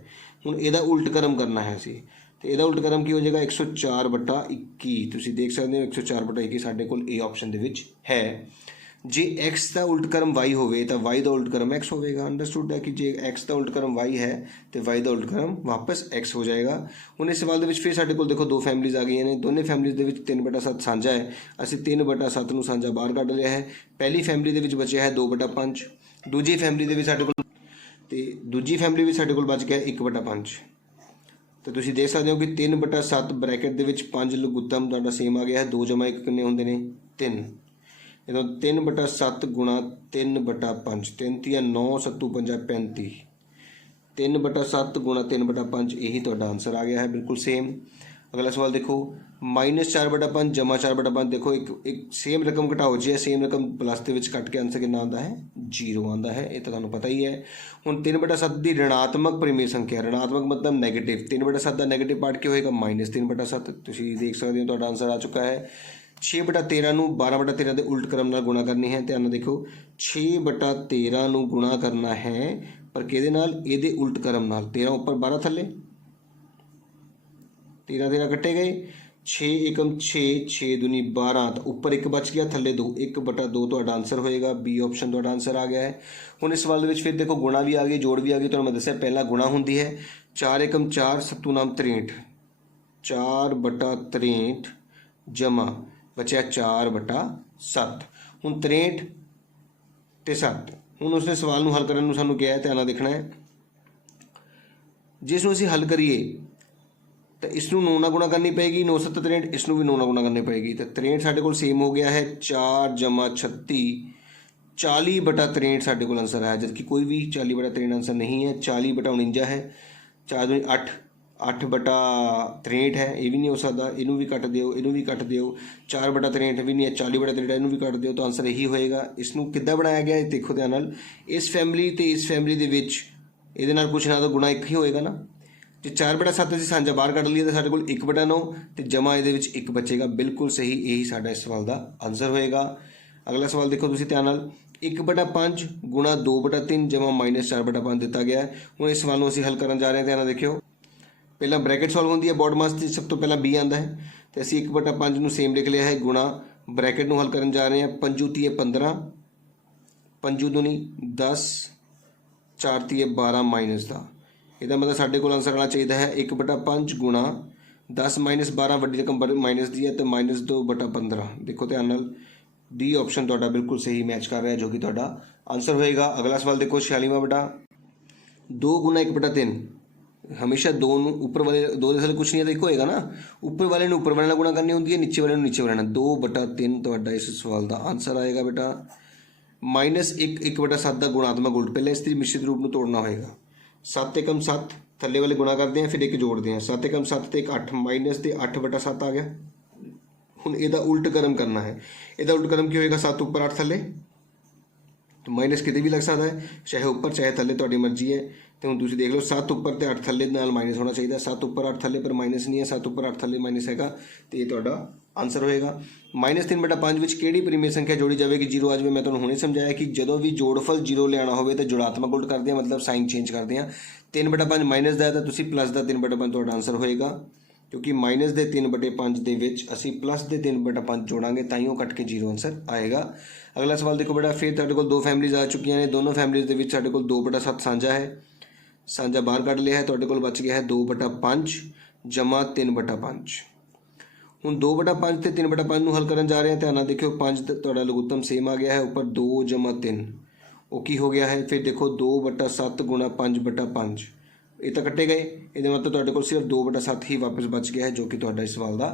ਹੁਣ ਇਹਦਾ ਉਲਟ ਕਰਮ ਕਰਨਾ ਹੈ ਅਸੀਂ, ਤੇ ਇਹਦਾ ਉਲਟ ਕਰਮ ਕੀ ਹੋ ਜਾਏਗਾ? 104/21। ਤੁਸੀਂ ਦੇਖ ਸਕਦੇ ਹੋ 104/21 ਸਾਡੇ ਕੋਲ A ਆਪਸ਼ਨ ਦੇ ਵਿੱਚ ਹੈ। ਜੇ x ਦਾ ਉਲਟ ਕਰਮ y ਹੋਵੇ ਤਾਂ y ਦਾ ਉਲਟ ਕਰਮ x ਹੋਵੇਗਾ। ਅੰਡਰਸਟੂਡ ਹੈ ਕਿ ਜੇ x ਦਾ ਉਲਟ ਕਰਮ y ਹੈ ਤੇ y ਦਾ ਉਲਟ ਕਰਮ ਵਾਪਸ x ਹੋ ਜਾਏਗਾ। ਹੁਣ ਇਸ ਸਵਾਲ ਦੇ ਵਿੱਚ ਫਿਰ ਸਾਡੇ ਕੋਲ ਦੇਖੋ ਦੋ ਫੈਮਿਲੀਜ਼ ਆ ਗਈਆਂ ਨੇ, ਦੋਨੇ ਫੈਮਿਲੀਜ਼ ਦੇ ਵਿੱਚ 3/7 ਸਾਂਝਾ ਹੈ। ਅਸੀਂ 3/7 ਨੂੰ ਸਾਂਝਾ ਬਾਹਰ ਕੱਢ ਲਿਆ ਹੈ। ਪਹਿਲੀ ਫੈਮਿਲੀ ਦੇ ਵਿੱਚ ਬਚਿਆ ਹੈ 2/5, ਦੂਜੀ ਫੈਮਿਲੀ ਦੇ ਵਿੱਚ ਸਾਡੇ ਕੋਲ ਸਾਡੇ ਕੋਲ ਬਚ ਗਿਆ 1/5। ਤਾਂ ਤੁਸੀਂ ਦੇਖ ਸਕਦੇ ਹੋ ਕਿ 3/7 ਬ੍ਰੈਕਟ ਦੇ ਵਿੱਚ 5 ਲਘੁੱਤਮ ਤੁਹਾਡਾ ਸੇਮ ਆ ਗਿਆ ਹੈ। 2 ਜਮਾ 1 ਕਿੰਨੇ ਹੁੰਦੇ ਨੇ 3। ਇਹਦਾ 3/7 ਗੁਣਾ 3/5, 3 ਤੀਆ 9, 7 ਪੰਜਾ 35। 3/7 ਗੁਣਾ 3/5 ਇਹੀ ਤੁਹਾਡਾ ਆਂਸਰ ਆ ਗਿਆ ਹੈ, ਬਿਲਕੁਲ ਸੇਮ। ਅਗਲਾ ਸਵਾਲ ਦੇਖੋ, -4/5 ਜਮਾ 4/5। ਦੇਖੋ ਇੱਕ ਸੇਮ ਰਕਮ ਘਟਾਓ ਜੀ, ਸੇਮ ਰਕਮ ਪਲੱਸ ਦੇ ਵਿੱਚ ਕੱਟ ਕੇ ਆਂਸਰ ਕਿੰਨਾ ਆਉਂਦਾ ਹੈ 0 ਆਉਂਦਾ ਹੈ। ਇਹ ਤਾਂ ਤੁਹਾਨੂੰ ਪਤਾ ਹੀ ਹੈ। ਹੁਣ 3/7 ਦੀ ऋणात्मक परिमेय संख्या, ऋणात्मक मतलब ਨੈਗੇਟਿਵ। 3/7 ਦਾ ਨੈਗੇਟਿਵ ਪਾਰਟ ਕੀ ਹੋਏਗਾ -3/7। ਤੁਸੀਂ ਦੇਖ ਸਕਦੇ ਹੋ ਤੁਹਾਡਾ ਆਂਸਰ ਆ ਚੁੱਕਾ ਹੈ। 6/13 ਨੂੰ 12/13 ਦੇ ਉਲਟ ਕਰਮ ਨਾਲ ਗੁਣਾ ਕਰਨੀ ਹੈ। ਧਿਆਨ ਨਾਲ ਦੇਖੋ, 6/13 ਨੂੰ ਗੁਣਾ ਕਰਨਾ ਹੈ ਪਰ ਕਿਹਦੇ ਨਾਲ? ਇਹਦੇ ਉਲਟ ਕਰਮ ਨਾਲ। 13 ਉੱਪਰ 12 ਥੱਲੇ, 13 ਕੱਟੇ ਗਏ। 6 ਏਕਮ 6, 6 दूनी 12, ਤਾਂ ਉੱਪਰ 1 ਬਚ ਗਿਆ, ਥੱਲੇ 2, 1/2 ਤੁਹਾਡਾ ਆਂਸਰ ਹੋਏਗਾ। ਬੀ ਆਪਸ਼ਨ ਤੁਹਾਡਾ ਆਂਸਰ ਆ ਗਿਆ ਹੈ। ਹੁਣ ਇਸ ਸਵਾਲ ਦੇ ਵਿੱਚ ਫਿਰ ਦੇਖੋ ਗੁਣਾ ਵੀ ਆ ਗਈ, ਜੋੜ ਵੀ ਆ ਗਈ। ਤੁਹਾਨੂੰ ਮੈਂ ਦੱਸਿਆ ਪਹਿਲਾਂ ਗੁਣਾ ਹੁੰਦੀ ਹੈ। 4 ਏਕਮ 4, 7 ਨਾਮ 63, 4/63 ਜਮਾ ਬਚਿਆ 4/7। ਹੁਣ 63 ਤੇ 7। ਹੁਣ ਉਸਨੇ ਸਵਾਲ ਨੂੰ ਹੱਲ ਕਰਨ ਨੂੰ ਸਾਨੂੰ ਕਿਹਾ ਹੈ, ਧਿਆਨ ਨਾਲ ਦੇਖਣਾ ਹੈ। ਜਿਸ ਨੂੰ ਅਸੀਂ ਹੱਲ ਕਰੀਏ ਤਾਂ ਇਸ ਨੂੰ 9 ਨਾਲ ਗੁਣਾ ਕਰਨੀ ਪਏਗੀ, 9 7 63, ਇਸ ਨੂੰ ਵੀ 9 ਨਾਲ ਗੁਣਾ ਕਰਨੀ ਪਏਗੀ। ਤਾਂ 63 ਸਾਡੇ ਕੋਲ ਸੇਮ ਹੋ ਗਿਆ ਹੈ। 4 ਜਮਾ 36, 40/63 ਸਾਡੇ ਕੋਲ ਆਂਸਰ ਆਇਆ, ਜਦਕਿ ਕੋਈ ਵੀ 40/63 ਆਂਸਰ ਨਹੀਂ ਹੈ। 40/49 ਹੈ। 4 दूनी 8, 8/63 ਹੈ। ਇਹ ਵੀ ਨਹੀਂ ਹੋ ਸਕਦਾ, ਇਹਨੂੰ ਵੀ ਕੱਟ ਦਿਓ, ਇਹਨੂੰ ਵੀ ਕੱਟ ਦਿਓ। 4/63 ਵੀ ਨਹੀਂ ਹੈ। 40/63 ਇਹਨੂੰ ਵੀ ਕੱਟ ਦਿਓ, ਤਾਂ ਆਂਸਰ ਇਹੀ ਹੋਏਗਾ। ਇਸ ਨੂੰ ਕਿੱਦਾਂ ਬਣਾਇਆ ਗਿਆ ਹੈ ਦੇਖੋ ਧਿਆਨ ਨਾਲ। ਇਸ ਫੈਮਿਲੀ ਤੇ ਇਸ ਫੈਮਿਲੀ ਦੇ ਵਿੱਚ ਇਹਦੇ ਨਾਲ ਕੁਛ ਨਾ ਤਾਂ ਗੁਣਾ 1 ਹੀ ਹੋਏਗਾ ਨਾ। ਜੇ 4/7 ਅਸੀਂ ਸਾਂਝਾ ਬਾਹਰ ਕੱਢ ਲਈਏ ਤਾਂ ਸਾਡੇ ਕੋਲ 1/9 ਤੇ ਜਮਾ ਇਹਦੇ ਵਿੱਚ 1 ਬਚੇਗਾ। ਬਿਲਕੁਲ ਸਹੀ, ਇਹੀ ਸਾਡਾ ਇਸ ਸਵਾਲ ਦਾ ਆਂਸਰ ਹੋਏਗਾ। ਅਗਲਾ ਸਵਾਲ ਦੇਖੋ ਤੁਸੀਂ ਧਿਆਨ ਨਾਲ, 1/5 ਗੁਣਾ 2/3 ਜਮਾ -4/5 ਦਿੱਤਾ ਗਿਆ ਹੈ। ਹੁਣ ਇਸ ਸਵਾਲ ਨੂੰ ਅਸੀਂ ਹੱਲ ਕਰਨ ਜਾ ਰਹੇ ਹਾਂ। ਧਿਆਨ ਨਾਲ ਦੇਖਿਓ, ਪਹਿਲਾਂ ਬ੍ਰੈਕਟ ਸੋਲਵ ਹੁੰਦੀ ਹੈ, ਬੋਰਡ ਮਾਸ ਦੀ ਸਭ ਤੋਂ ਪਹਿਲਾਂ B ਆਉਂਦਾ ਹੈ। ਤੇ ਅਸੀਂ 1/5 ਨੂੰ ਸੇਮ ਲਿਖ ਲਿਆ ਹੈ, ਗੁਣਾ ਬ੍ਰੈਕਟ ਨੂੰ ਹੱਲ ਕਰਨ ਜਾ ਰਹੇ ਹਾਂ। 5 ਤੀਏ 15, 5 दूनी 10, 4 ਤੀਏ 12 ਮਾਈਨਸ ਦਾ। ਇਹਦਾ ਮਤਲਬ ਸਾਡੇ ਕੋਲ ਆਂਸਰ ਆਉਣਾ ਚਾਹੀਦਾ ਹੈ 1/5 ਗੁਣਾ 10 - 12, ਵੱਡੀ ਰਕਮ ਮਾਈਨਸ ਦੀ ਹੈ, ਤੇ -2/15। ਦੇਖੋ ਧਿਆਨ ਨਾਲ, ਡੀ ਆਪਸ਼ਨ ਤੁਹਾਡਾ ਬਿਲਕੁਲ ਸਹੀ ਮੈਚ ਕਰ ਰਿਹਾ, ਜੋ ਕਿ ਤੁਹਾਡਾ ਆਂਸਰ ਹੋਏਗਾ। ਅਗਲਾ ਸਵਾਲ ਦੇਖੋ, 46/2 ਗੁਣਾ 1/3। ਹਮੇਸ਼ਾ 2 ਨੂੰ ਉੱਪਰ ਵਾਲੇ 2 ਦੇ ਥੱਲੇ ਕੁਛ ਨਹੀਂ ਹੈ ਤਾਂ 1 ਹੋਏਗਾ ਨਾ। ਉੱਪਰ ਵਾਲੇ ਨੂੰ ਉੱਪਰ ਵਾਲੇ ਨਾਲ ਗੁਣਾ ਕਰਨੀ ਹੁੰਦੀ ਹੈ, ਨੀਚੇ ਵਾਲੇ ਨੂੰ ਨੀਚੇ ਵਾਲੇ ਨਾਲ। 2/3 ਤੁਹਾਡਾ ਇਸ ਸਵਾਲ ਦਾ ਆਂਸਰ ਆਏਗਾ ਬੇਟਾ। -1 1/7 ਦਾ ਗੁਣਾਤਮਕ ਉਲਟ, ਪਹਿਲਾਂ ਇਸ ਦੀ ਮਿਸ਼ਰਿਤ ਰੂਪ ਨੂੰ ਤੋੜਨਾ ਹੋਏਗਾ। 7 ਏਕਮ 7 ਥੱਲੇ ਵਾਲੇ ਗੁਣਾ ਕਰਦੇ ਹਾਂ, ਫਿਰ 1 ਜੋੜਦੇ ਹਾਂ। 7 ਏਕਮ 7 ਤੇ 1 8 ਮਾਈਨਸ ਤੇ 8/7 ਆ ਗਿਆ। ਹੁਣ ਇਹਦਾ ਉਲਟ ਕਰਮ ਕਰਨਾ ਹੈ। ਇਹਦਾ ਉਲਟ ਕਰਮ ਕੀ ਹੋਏਗਾ? 7 ਉੱਪਰ 8 ਥੱਲੇ। तो माइनस कितने भी लग सकता है, चाहे ऊपर चाहे थले, तुहाडी मर्जी है। तो हुण तुसीं देख लो 7 ਉੱਪਰ ਤੇ 8 ਥੱਲੇ ਨਾਲ माइनस होना चाहिए। 7 ਉੱਪਰ 8 ਥੱਲੇ पर माइनस नहीं है, 7 ਉੱਪਰ 8 ਥੱਲੇ माइनस हैगा, तो ये तुहाडा आंसर होएगा। -3/5 ਵਿੱਚ ਕਿਹੜੀ ਪ੍ਰੀਮੀਅਰ ਸੰਖਿਆ ਜੋੜੀ ਜਾਵੇਗੀ 0 ਆ ਜਾਵੇ। मैं ਤੁਹਾਨੂੰ ਹੁਣੇ ਸਮਝਾਇਆ कि ਜਦੋਂ ਵੀ ਜੋੜਫਲ 0 ਲਿਆਉਣਾ ਹੋਵੇ ਤਾਂ ਜੁੜਾਤਮਕ ਉਲਟ ਕਰਦੇ ਹਾਂ, मतलब साइन चेंज ਕਰਦੇ ਹਾਂ। 3/5 ਮਾਈਨਸ ਦਾ ਹੈ ਤਾਂ ਤੁਸੀਂ ਪਲੱਸ ਦਾ 3/5 ਤੁਹਾਡਾ ਆंसर ਹੋਏਗਾ, क्योंकि माइनस के 3/5 ਦੇ ਵਿੱਚ ਅਸੀਂ प्लस के 3/5 जोड़ांगे, ताइयों कट के 0 आंसर आएगा। अगला सवाल देखो बेटा, फिर तुहाडे कोल 2 फैमिलीज़ आ चुकी हैं। दोनों फैमिलीज़ ਦੇ ਵਿੱਚ ਸਾਡੇ ਕੋਲ 2/7 ਸਾਂਝਾ ਹੈ, ਸਾਂਝਾ ਬਾਹਰ ਕੱਢ ਲਿਆ ਹੈ। ਤੁਹਾਡੇ ਕੋਲ ਬਚ ਗਿਆ ਹੈ 2/5 ਜਮਾ 3/5। ਹੁਣ 2/5 ਤੇ 3/5 ਨੂੰ ਹੱਲ ਕਰਨ ਜਾ ਰਹੇ ਹਾਂ। ਧਿਆਨ ਨਾਲ ਦੇਖਿਓ, 5 ਤੁਹਾਡਾ ਲਘੁੱਤਮ ਸੇਮ ਆ ਗਿਆ ਹੈ, ਉੱਪਰ 2 ਜਮਾ 3 ਉਹ ਕੀ ਹੋ ਗਿਆ ਹੈ। ਫਿਰ ਦੇਖੋ 2/7 ਗੁਣਾ 5/5, ਇਹ ਤਾਂ ਕੱਟੇ ਗਏ। ਇਹਦੇ ਮਤਲਬ ਤੁਹਾਡੇ ਕੋਲ ਸਿਰਫ 2/7 ਹੀ ਵਾਪਸ ਬਚ ਗਿਆ ਹੈ, ਜੋ ਕਿ ਤੁਹਾਡਾ ਇਸ ਸਵਾਲ ਦਾ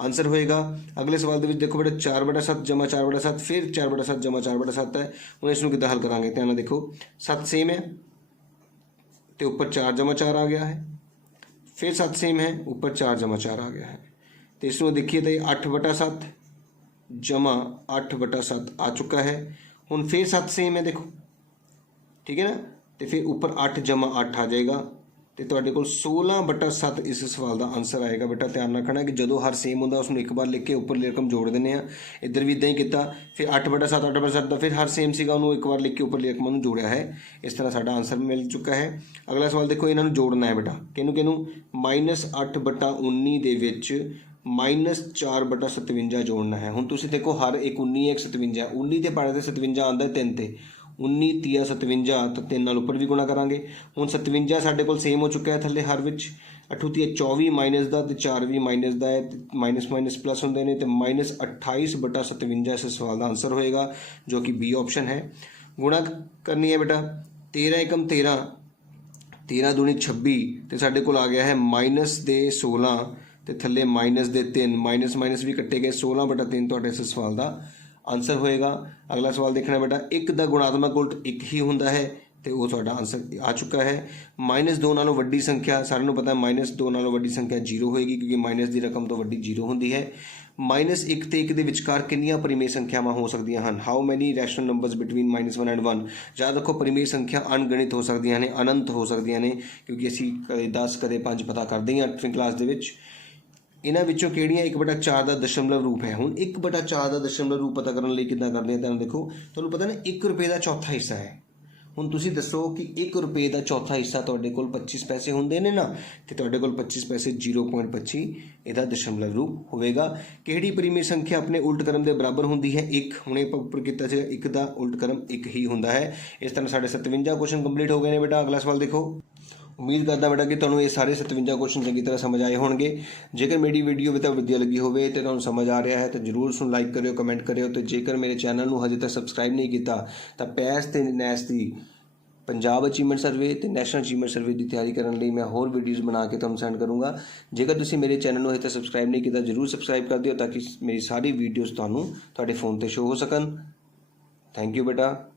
ਆਂਸਰ ਹੋਏਗਾ। ਅਗਲੇ ਸਵਾਲ ਦੇ ਵਿੱਚ ਦੇਖੋ ਬੇਟਾ 4/7 ਜਮਾ 4/7, ਫਿਰ 4/7 ਜਮਾ 4/7 ਹੈ। ਹੁਣ ਇਸ ਨੂੰ ਕਿੱਦਾਂ ਹੱਲ ਕਰਾਂਗੇ? ਧਿਆਨ ਨਾਲ ਦੇਖੋ, 7 ਸੇਮ ਹੈ ਤੇ ਉੱਪਰ 4 ਜਮਾ 4 ਆ ਗਿਆ ਹੈ, ਫਿਰ 7 ਸੇਮ ਹੈ, ਉੱਪਰ 4 ਜਮਾ 4 ਆ ਗਿਆ ਹੈ। ਤੇ ਇਸ ਨੂੰ ਦੇਖੀਏ ਤਾਂ 8/7 ਜਮਾ 8/7 ਆ ਚੁੱਕਾ ਹੈ। ਹੁਣ ਫਿਰ 7 ਸੇਮ ਹੈ, ਦੇਖੋ ठीक है ना, तो फिर ऊपर 8 जमा 8 आ जाएगा, तो तुहाडे कोल 16/7 इस सवाल का आंसर आएगा। बेटा ध्यान रखना कि जो हर सेम होंदा उसनूं एक बार लिख के उपर रकम जोड़ देने आ। इधर भी इदां ही किया, फिर 8/7 8/7 का फिर हर सेम सीगा, उन्होंने एक बार लिख के उपर रकम उन्होंने जोड़िया है। इस तरह साडा आंसर मिल चुका है। अगला सवाल देखो, इन्हों जोड़ना है बेटा, किनू किनू -8/19 दे विच -4/57 जोड़ना है। हुण तुसीं देखो हर एक 19 एक 57 19 ते पाड़े ते 57 आंदा 3 ते 19 30 57 तो 3 नाल उपर भी गुणा करांगे। हुण 57 साडे कोल सेम हो चुका है थल्ले हर विच 8 30 24 माइनस का तो 4 भी माइनस का है माइनस माइनस प्लस होंगे ने तो -28/57 इस सवाल का आंसर होएगा जो कि बी ऑप्शन है। गुणा करनी है बेटा 13 एकम 13 13 दूनी 26 तो साढ़े को आ गया है -16 तो थले -3 माइनस माइनस भी कट्टे गए 16/3 तो इस सवाल का आंसर होएगा। अगला सवाल देखना बेटा एक का गुणात्मक उल्ट एक ही होंदा है तो वो थोड़ा आंसर आ चुका है। -2 नालों वड्डी संख्या सारे को पता है -2 नालों वड्डी संख्या 0 होएगी क्योंकि माइनस की रकम तो वड्डी 0 होंदी है। -1 ते 1 के विचकार कितनियां परिमेय संख्यावां हो सकदियां हन। How many rational numbers between -1 and 1। याद रखो परिमेय संख्या अनगिणित हो सकदियां ने अनंत हो सकदियां ने क्योंकि असीं कदे 10 कदे 5 पता करदे हां 8वीं क्लास दे विच। इन्हां विचों किहड़ियां 1/4 का दशमलव रूप है। हुण 1/4 का दशमलव रूप पता करने लई किद्दां करदे हां। देखो तुहानूं पता ना 1 रुपये का चौथा हिस्सा है। हुण तुसीं दसो कि 1 रुपये का चौथा हिस्सा तुहाडे कोल 25 पैसे होंदे ने ना तो तुहाडे कोल 25 पैसे 0.25 इहदा दशमलव रूप होवेगा। किहड़ी परिमेय संख्या अपने उल्ट क्रम के बराबर होंदी है 1। हुणे आपां उपर कीता सी 1 का उल्ट क्रम 1 ही होंदा है। इस तरह साढ़े 57 क्वेश्चन कंप्लीट हो गए हैं बेटा। अगला सवाल देखो। उम्मीद करता बेटा कि तुहानूं ये सारे 57 क्वेश्चन चंगी तरह समझ आए होंगे। जेकर मेरी वीडियो तो वधिया लगी होवे तो तुहानूं समझ आ रहा है तो जरूर उसनूं लाइक करियो कमेंट करियो। तो जेकर मेरे चैनल नूं हजे तक सबसक्राइब नहीं किया तो पैस ते नैस की पंजाब अचीवमेंट सर्वे तो नैशनल अचीवमेंट सर्वे की तैयारी करने लई मैं होर वीडियोज़ बना के तुहानूं सेंड करूँगा। जेकर तुसीं मेरे चैनल नूं हजे तक सबसक्राइब नहीं किया जरूर सबसक्राइब कर दिओ ताकि मेरी सारी वीडियोज़ तुहानूं तुहाडे फोन ते शो हो सकन। थैंक यू बेटा।